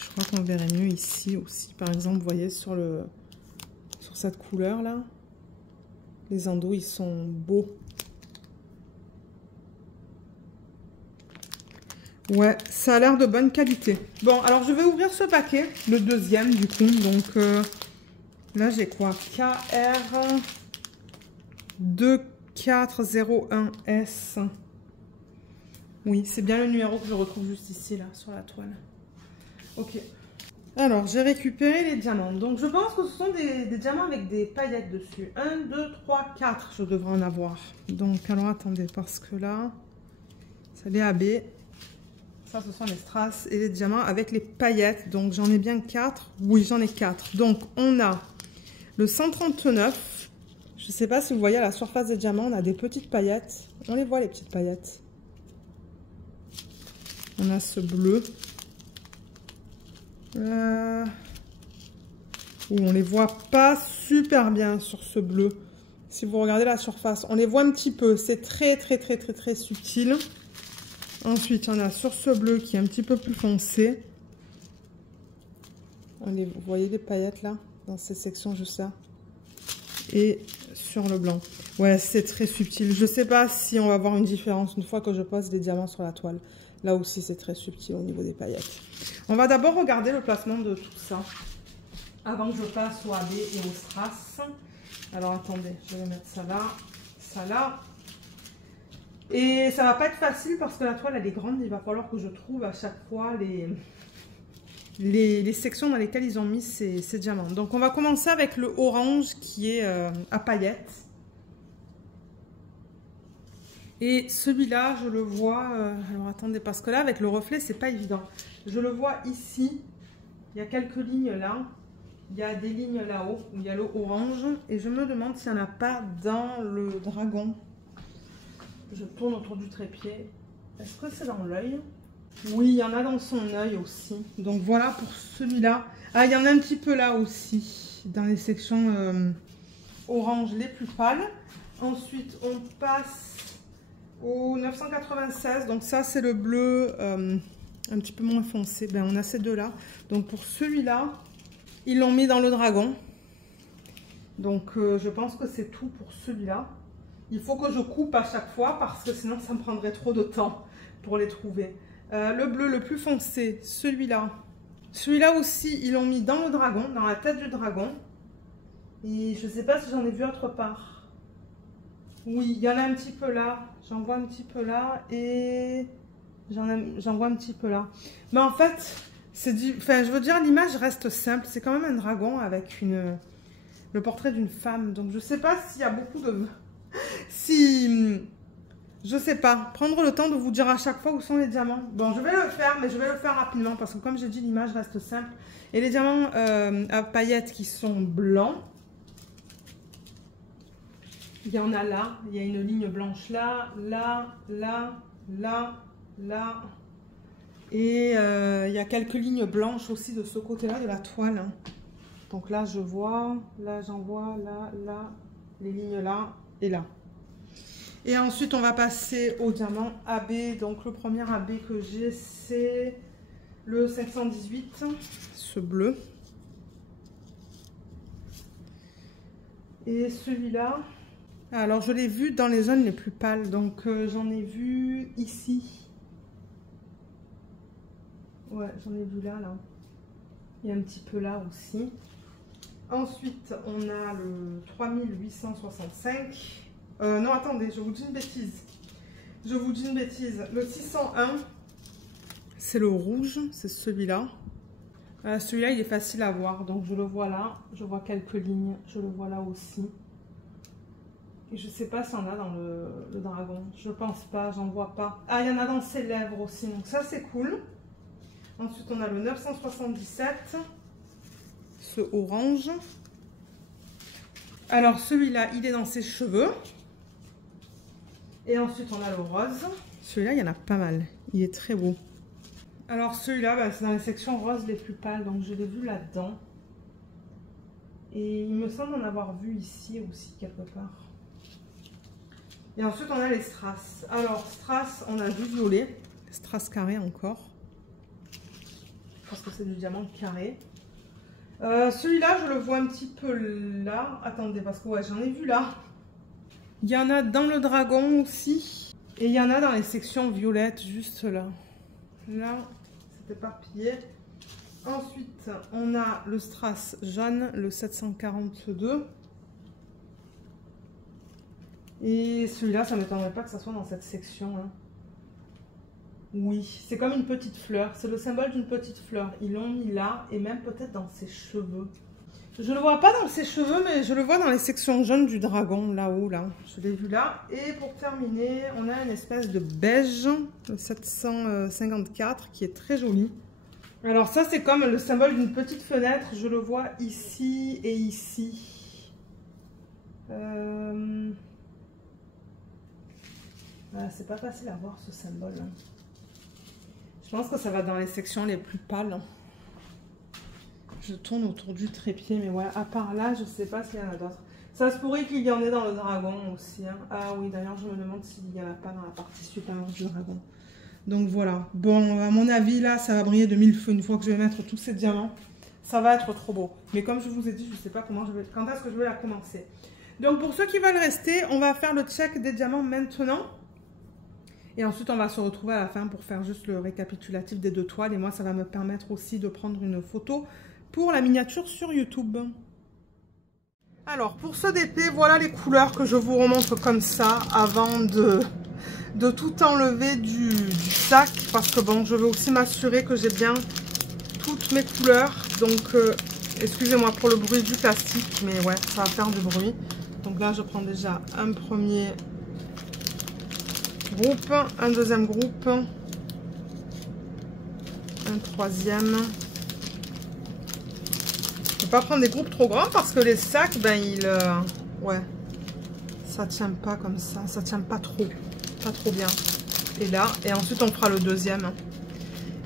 Je crois qu'on verrait mieux ici aussi. Par exemple, vous voyez, sur cette couleur-là. Les endos, ils sont beaux. Ouais, ça a l'air de bonne qualité. Bon, alors je vais ouvrir ce paquet, le deuxième du coup. Donc là, j'ai quoi? KR 2401S. Oui, c'est bien le numéro que je retrouve juste ici, là, sur la toile. Ok. Alors, j'ai récupéré les diamants. Donc, je pense que ce sont des diamants avec des paillettes dessus. 1, 2, 3, 4, je devrais en avoir. Donc, alors, attendez, parce que là, c'est les AB. Ça, ce sont les strass et les diamants avec les paillettes. Donc, j'en ai bien 4. Oui, j'en ai 4. Donc, on a le 139. Je ne sais pas si vous voyez à la surface des diamants, on a des petites paillettes. On les voit, les petites paillettes. On a ce bleu. On les voit pas super bien sur ce bleu. Si vous regardez la surface, on les voit un petit peu. C'est très subtil. Ensuite, on a sur ce bleu qui est un petit peu plus foncé. Vous voyez les paillettes là, dans ces sections juste là. Et sur le blanc. Ouais, c'est très subtil. Je sais pas si on va voir une différence une fois que je pose des diamants sur la toile. Là aussi, c'est très subtil au niveau des paillettes. On va d'abord regarder le placement de tout ça. Avant que je passe au AB et au strass. Alors, attendez, je vais mettre ça là. Et ça va pas être facile parce que la toile, elle est grande. Il va falloir que je trouve à chaque fois les sections dans lesquelles ils ont mis ces diamants. Donc, on va commencer avec le orange qui est à paillettes. Et celui-là, je le vois... alors, attendez, parce que là, avec le reflet, c'est pas évident. Je le vois ici. Il y a quelques lignes là. Il y a des lignes là-haut où il y a le orange. Et je me demande s'il n'y en a pas dans le dragon. Je tourne autour du trépied. Est-ce que c'est dans l'œil? Oui, il y en a dans son œil aussi. Donc voilà pour celui-là. Ah, il y en a un petit peu là aussi, dans les sections orange les plus pâles. Ensuite, on passe au 996. Donc ça, c'est le bleu un petit peu moins foncé. Ben, on a ces deux-là. Donc pour celui-là, ils l'ont mis dans le dragon. Donc je pense que c'est tout pour celui-là. Il faut que je coupe à chaque fois parce que sinon ça me prendrait trop de temps pour les trouver. Le bleu le plus foncé, celui-là. Celui-là aussi, ils l'ont mis dans le dragon, dans la tête du dragon. Et je ne sais pas si j'en ai vu autre part. Oui, il y en a un petit peu là. J'en vois un petit peu là et j'en vois un petit peu là. Mais en fait, c'est du... Enfin, je veux dire, l'image reste simple. C'est quand même un dragon avec le portrait d'une femme. Donc, je ne sais pas s'il y a beaucoup de... Si... Je sais pas, prendre le temps de vous dire à chaque fois où sont les diamants. Bon, je vais le faire, mais je vais le faire rapidement parce que comme j'ai dit, l'image reste simple. Et les diamants à paillettes qui sont blancs, il y en a là. Il y a une ligne blanche là, là, là, là, là. Et il y a quelques lignes blanches aussi de ce côté-là de la toile. Donc là, je vois, là, j'en vois, là, là, les lignes là et là. Et ensuite, on va passer au diamant AB. Donc, le premier AB que j'ai, c'est le 518, ce bleu. Et celui-là, alors je l'ai vu dans les zones les plus pâles. Donc, j'en ai vu ici. Ouais, j'en ai vu là, là. Il y a un petit peu là aussi. Ensuite, on a le 3865. Non, attendez, je vous dis une bêtise. Je vous dis une bêtise. Le 601, c'est le rouge, c'est celui-là. Celui-là, il est facile à voir. Donc, je le vois là. Je vois quelques lignes. Je le vois là aussi. Et je ne sais pas s'il y en a dans le dragon. Je pense pas, j'en vois pas. Ah, il y en a dans ses lèvres aussi. Donc, ça, c'est cool. Ensuite, on a le 977. Ce orange. Alors, celui-là, il est dans ses cheveux. Et ensuite, on a le rose. Celui-là, il y en a pas mal. Il est très beau. Alors, celui-là, bah, c'est dans les sections roses les plus pâles. Donc, je l'ai vu là-dedans. Et il me semble en avoir vu ici aussi, quelque part. Et ensuite, on a les strass. Alors, strass, on a du violet. Strass carré encore. Parce que c'est du diamant carré. Celui-là, je le vois un petit peu là. Attendez, parce que ouais, j'en ai vu là. Il y en a dans le dragon aussi. Et il y en a dans les sections violettes, juste là. Là, c'est éparpillé. Ensuite, on a le strass jaune, le 742. Et celui-là, ça ne m'étonnerait pas que ça soit dans cette section. Hein. Oui, c'est comme une petite fleur. C'est le symbole d'une petite fleur. Ils l'ont mis là et même peut-être dans ses cheveux. Je le vois pas dans ses cheveux, mais je le vois dans les sections jaunes du dragon, là-haut, là. Je l'ai vu là. Et pour terminer, on a une espèce de beige, le 754, qui est très joli. Alors ça, c'est comme le symbole d'une petite fenêtre. Je le vois ici et ici. Voilà, c'est pas facile à voir ce symbole. Hein. Je pense que ça va dans les sections les plus pâles. Je tourne autour du trépied, mais ouais, à part là, je sais pas s'il y en a d'autres. Ça se pourrait qu'il y en ait dans le dragon aussi. Hein. Ah oui, d'ailleurs, je me demande s'il n'y en a pas dans la partie supérieure du dragon. Donc voilà. Bon, à mon avis, là, ça va briller de mille feux. Une fois que je vais mettre tous ces diamants, ça va être trop beau. Mais comme je vous ai dit, je ne sais pas quand est-ce que je vais la commencer. Donc pour ceux qui veulent rester, on va faire le check des diamants maintenant. Et ensuite, on va se retrouver à la fin pour faire juste le récapitulatif des deux toiles. Et moi, ça va me permettre aussi de prendre une photo pour la miniature sur YouTube. Alors, pour ce DP, voilà les couleurs que je vous remontre comme ça avant de tout enlever du sac. Parce que bon, je veux aussi m'assurer que j'ai bien toutes mes couleurs. Donc, excusez-moi pour le bruit du plastique, mais ouais, ça va faire du bruit. Donc là, je prends déjà un premier groupe, un deuxième groupe, un troisième. Je ne vais pas prendre des groupes trop grands parce que les sacs, ben ouais, ça tient pas comme ça tient pas trop bien. Et là, et ensuite on fera le deuxième.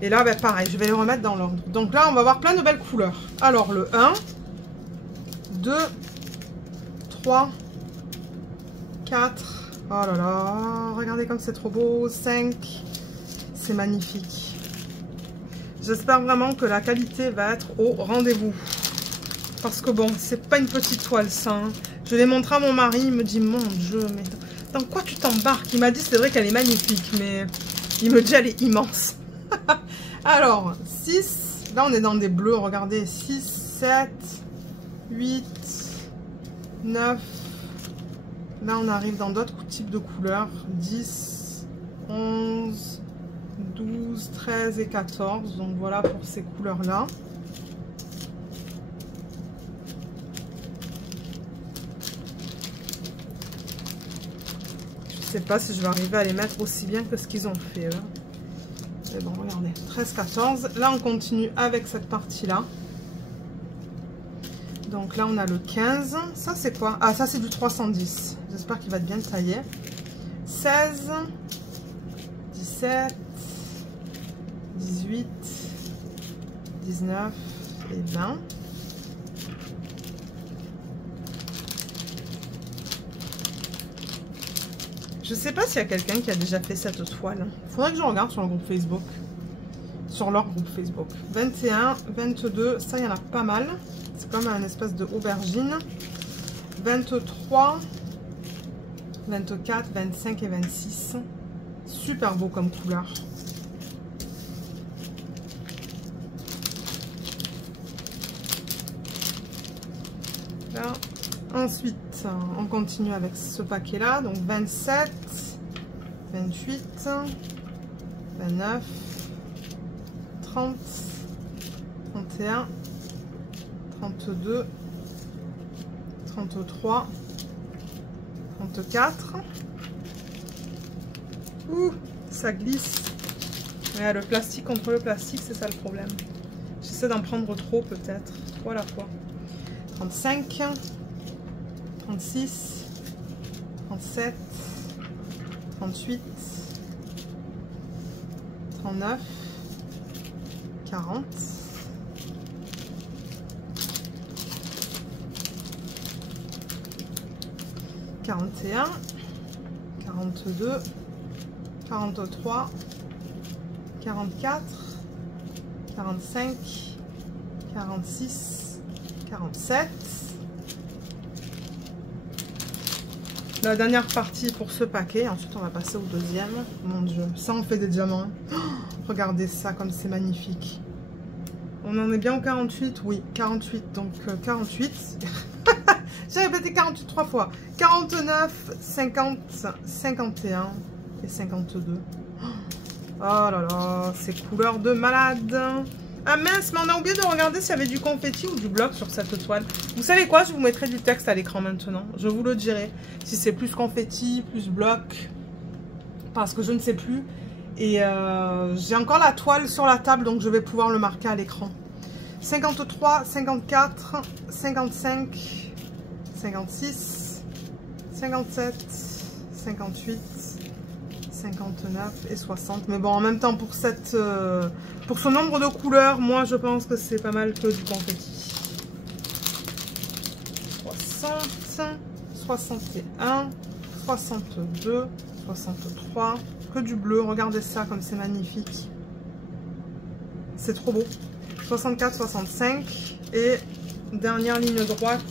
Et là, ben, pareil, je vais les remettre dans l'ordre. Donc là, on va avoir plein de belles couleurs. Alors, le 1, 2, 3, 4. Oh là là, regardez comme c'est trop beau. 5, c'est magnifique. J'espère vraiment que la qualité va être au rendez-vous. Parce que bon, c'est pas une petite toile, ça. Hein. Je l'ai montré à mon mari, il me dit, mon Dieu, mais dans quoi tu t'embarques? Il m'a dit, c'est vrai qu'elle est magnifique, mais il me dit, elle est immense. Alors, 6, là on est dans des bleus, regardez, 6, 7, 8, 9, là on arrive dans d'autres types de couleurs, 10, 11, 12, 13 et 14, donc voilà pour ces couleurs-là. Je sais pas si je vais arriver à les mettre aussi bien que ce qu'ils ont fait là. Mais bon, regardez, 13, 14. Là, on continue avec cette partie-là. Donc là, on a le 15. Ça, c'est quoi? Ah, ça, c'est du 310. J'espère qu'il va être bien taillé. 16, 17, 18, 19 et 20. Je sais pas s'il y a quelqu'un qui a déjà fait cette toile. Il faudrait que je regarde sur le groupe Facebook. Sur leur groupe Facebook. 21, 22, ça il y en a pas mal. C'est comme un espèce de aubergine. 23, 24, 25 et 26. Super beau comme couleur. Là. Ensuite, on continue avec ce paquet-là. Donc 27, 28, 29, 30, 31, 32, 33, 34. Ouh, ça glisse. Ouais, le plastique contre le plastique, c'est ça le problème. J'essaie d'en prendre trop peut-être. Trop à la fois. 35. 36, 37, 38, 39, 40, 41, 42, 43, 44, 45, 46, 47. La dernière partie pour ce paquet. Ensuite, on va passer au deuxième. Mon Dieu, ça on fait des diamants. Oh, regardez ça, comme c'est magnifique. On en est bien au 48. Oui, 48. Donc 48. J'ai répété 48 3 fois. 49, 50, 51 et 52. Oh là là, ces couleurs de malade. Ah mince, mais on a oublié de regarder s'il y avait du confetti ou du bloc sur cette toile. Vous savez quoi? Je vous mettrai du texte à l'écran maintenant. Je vous le dirai. Si c'est plus confetti, plus bloc. Parce que je ne sais plus. Et j'ai encore la toile sur la table, donc je vais pouvoir le marquer à l'écran. 53, 54, 55, 56, 57, 58... 59 et 60. Mais bon, en même temps, pour ce nombre de couleurs, moi, je pense que c'est pas mal que du confetti. 60, 61, 62, 63. Que du bleu. Regardez ça, comme c'est magnifique. C'est trop beau. 64, 65. Et dernière ligne droite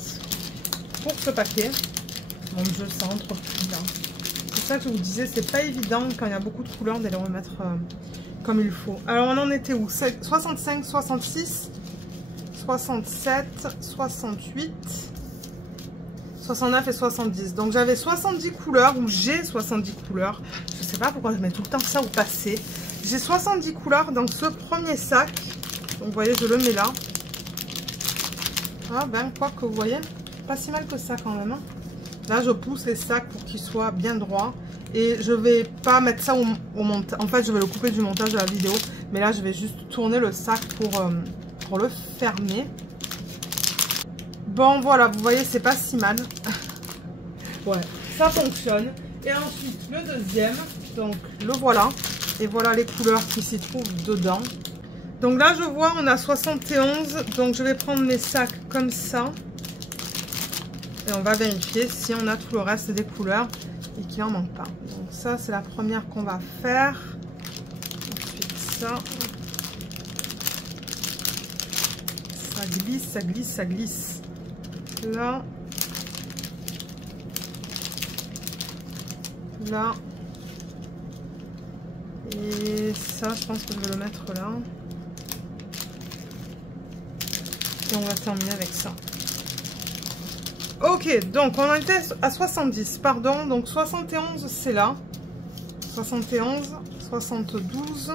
pour ce paquet. Mon Dieu, ça entre plus là. C'est ça que je vous disais, c'est pas évident quand il y a beaucoup de couleurs de les remettre comme il faut. Alors on en était où? 65, 66, 67, 68, 69 et 70. Donc j'avais 70 couleurs, ou j'ai 70 couleurs. Je sais pas pourquoi je mets tout le temps ça au passé. J'ai 70 couleurs dans ce premier sac. Donc vous voyez, je le mets là. Ah ben, quoi que vous voyez, pas si mal que ça quand même. Hein. Là, je pousse les sacs pour qu'ils soient bien droits. Et je vais pas mettre ça au montage. En fait, je vais le couper du montage de la vidéo. Mais là, je vais juste tourner le sac pour le fermer. Bon, voilà, vous voyez, c'est pas si mal. Ouais, ça fonctionne. Et ensuite, le deuxième. Donc, le voilà. Et voilà les couleurs qui s'y trouvent dedans. Donc là, je vois, on a 71. Donc je vais prendre mes sacs comme ça. Et on va vérifier si on a tout le reste des couleurs et qu'il n'en manque pas. Donc ça, c'est la première qu'on va faire. Ensuite, ça. Ça glisse, ça glisse, ça glisse. Là. Là. Et ça, je pense que je vais le mettre là. Et on va terminer avec ça. Ok, donc on en était à 70, pardon. Donc 71, c'est là. 71, 72,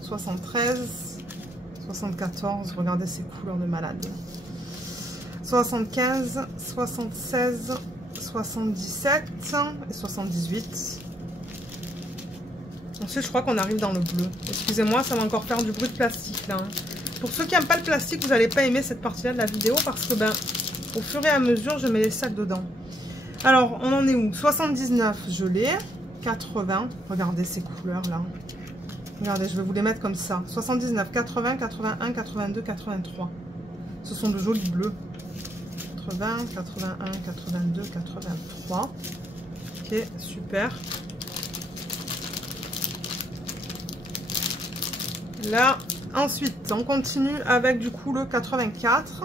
73, 74. Regardez ces couleurs de malade. 75, 76, 77 et 78. Ensuite, je crois qu'on arrive dans le bleu. Excusez-moi, ça va encore faire du bruit de plastique là. Pour ceux qui n'aiment pas le plastique, vous n'allez pas aimer cette partie-là de la vidéo parce que au fur et à mesure, je mets les sacs dedans. Alors, on en est où? 79, je l'ai. 80, regardez ces couleurs-là. Regardez, je vais vous les mettre comme ça. 79, 80, 81, 82, 83. Ce sont de jolis bleus. 80, 81, 82, 83. Ok, super. Là, ensuite, on continue avec du coup le 84.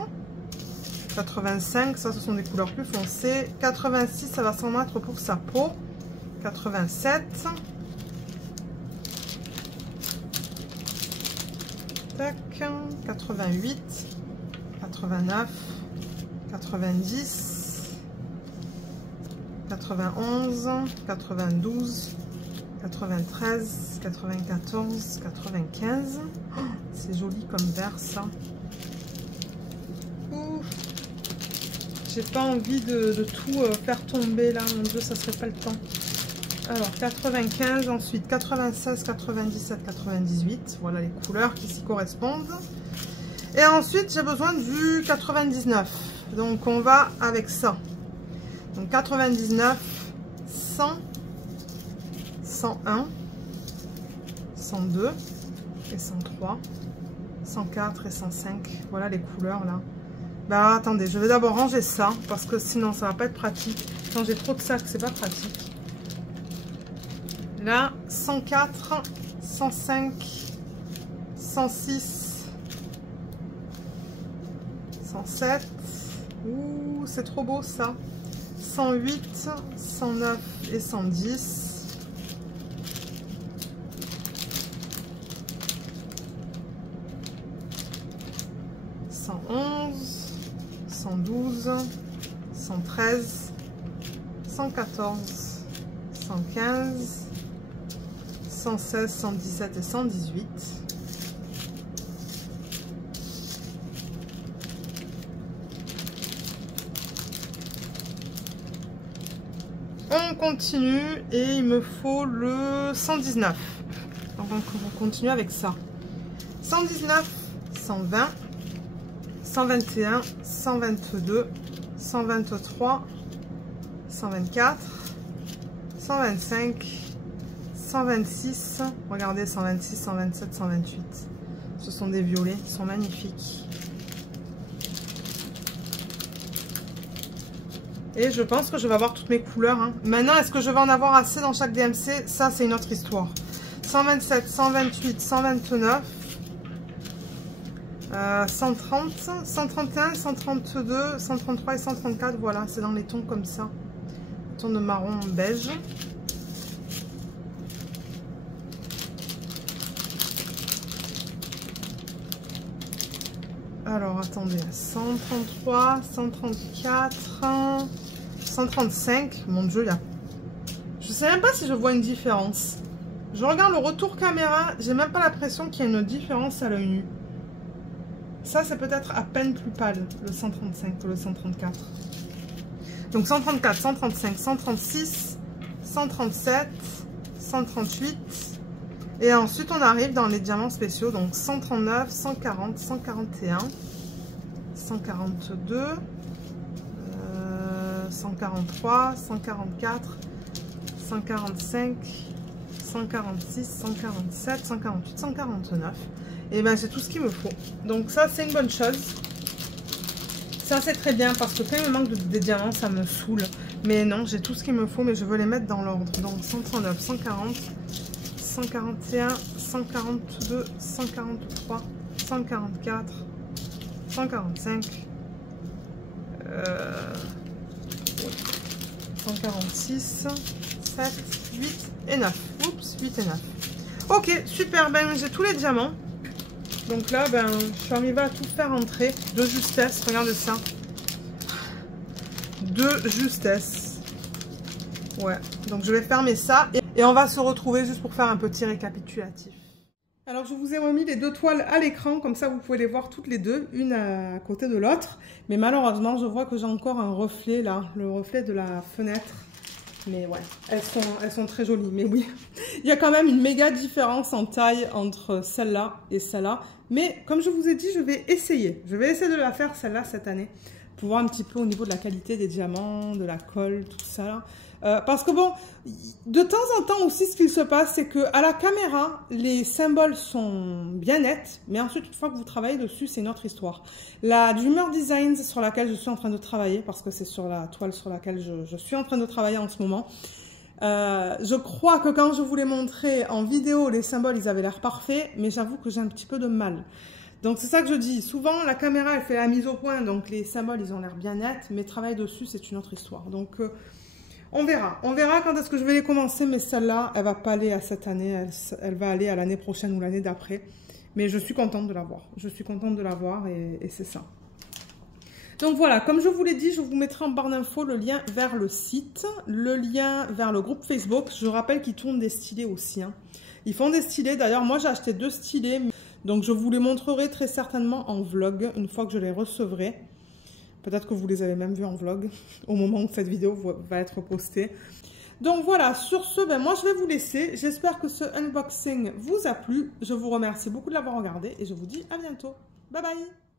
85, ça ce sont des couleurs plus foncées. 86, ça va s'en mettre pour sa peau. 87. Tac. 88. 89. 90. 91. 92. 93. 94. 95. Oh, c'est joli comme vert ça. J'ai pas envie de tout faire tomber là, mon Dieu, ça serait pas le temps. Alors 95, ensuite 96, 97, 98, voilà les couleurs qui s'y correspondent. Et ensuite j'ai besoin du 99, donc on va avec ça. Donc 99, 100, 101, 102 et 103, 104 et 105, voilà les couleurs là. Bah attendez, je vais d'abord ranger ça parce que sinon ça va pas être pratique. Quand j'ai trop de sacs, c'est pas pratique. Là, 104, 105, 106, 107. Ouh, c'est trop beau ça. 108, 109 et 110. 111. 112, 113, 114, 115, 116, 117 et 118. On continue et il me faut le 119. Donc on continue avec ça. 119, 120. 121, 122, 123, 124, 125, 126, regardez 126, 127, 128. Ce sont des violets, ils sont magnifiques. Et je pense que je vais avoir toutes mes couleurs. Hein. Maintenant, est-ce que je vais en avoir assez dans chaque DMC? Ça, c'est une autre histoire. 127, 128, 129. 130, 131, 132, 133 et 134, voilà, c'est dans les tons comme ça, tons de marron beige. Alors attendez, 133, 134, 135, mon Dieu, là, je sais même pas si je vois une différence. Je regarde le retour caméra, j'ai même pas l'impression qu'il y a une différence à l'œil nu. Ça, c'est peut-être à peine plus pâle, le 135 que le 134. Donc 134, 135, 136, 137, 138. Et ensuite, on arrive dans les diamants spéciaux. Donc 139, 140, 141, 142, 143, 144, 145, 146, 147, 148, 149. Et ben, j'ai tout ce qu'il me faut. Donc ça, c'est une bonne chose. Ça, c'est très bien parce que quand il me manque des diamants, ça me saoule. Mais non, j'ai tout ce qu'il me faut, mais je veux les mettre dans l'ordre. Donc 139, 140, 141, 142, 143, 144, 145, 146, 7, 8 et 9. Oups, 8 et 9. Ok, super, ben j'ai tous les diamants. Donc là, ben, je suis arrivée à tout faire entrer de justesse. Regardez ça. De justesse. Ouais, donc je vais fermer ça. Et on va se retrouver juste pour faire un petit récapitulatif. Alors, je vous ai remis les deux toiles à l'écran. Comme ça, vous pouvez les voir toutes les deux, une à côté de l'autre. Mais malheureusement, je vois que j'ai encore un reflet là. Le reflet de la fenêtre. Mais ouais, elles sont très jolies. Mais oui, il y a quand même une méga différence en taille entre celle-là et celle-là. Mais comme je vous ai dit, je vais essayer. Je vais essayer de la faire celle-là cette année. Pour voir un petit peu au niveau de la qualité des diamants, de la colle, tout ça. Parce que bon, de temps en temps aussi, ce qu'il se passe, c'est qu'à la caméra, les symboles sont bien nets. Mais ensuite, une fois que vous travaillez dessus, c'est une autre histoire. La Dreamer Designs sur laquelle je suis en train de travailler, parce que c'est sur la toile sur laquelle je suis en train de travailler en ce moment, je crois que quand je vous l'ai montré en vidéo, les symboles, ils avaient l'air parfaits. Mais j'avoue que j'ai un petit peu de mal. Donc c'est ça que je dis, souvent la caméra elle fait la mise au point, donc les symboles ils ont l'air bien nets, mais travailler dessus c'est une autre histoire. Donc on verra quand est-ce que je vais les commencer, mais celle-là elle va pas aller à cette année, elle va aller à l'année prochaine ou l'année d'après. Mais je suis contente de l'avoir, et c'est ça. Donc voilà, comme je vous l'ai dit, je vous mettrai en barre d'infos le lien vers le site, le lien vers le groupe Facebook. Je rappelle qu'ils tournent des stylés aussi, hein. Ils font des stylés, d'ailleurs moi j'ai acheté 2 stylés. Donc, je vous les montrerai très certainement en vlog, une fois que je les recevrai. Peut-être que vous les avez même vus en vlog, au moment où cette vidéo va être postée. Donc, voilà, sur ce, ben, moi, je vais vous laisser. J'espère que ce unboxing vous a plu. Je vous remercie beaucoup de l'avoir regardé et je vous dis à bientôt. Bye bye!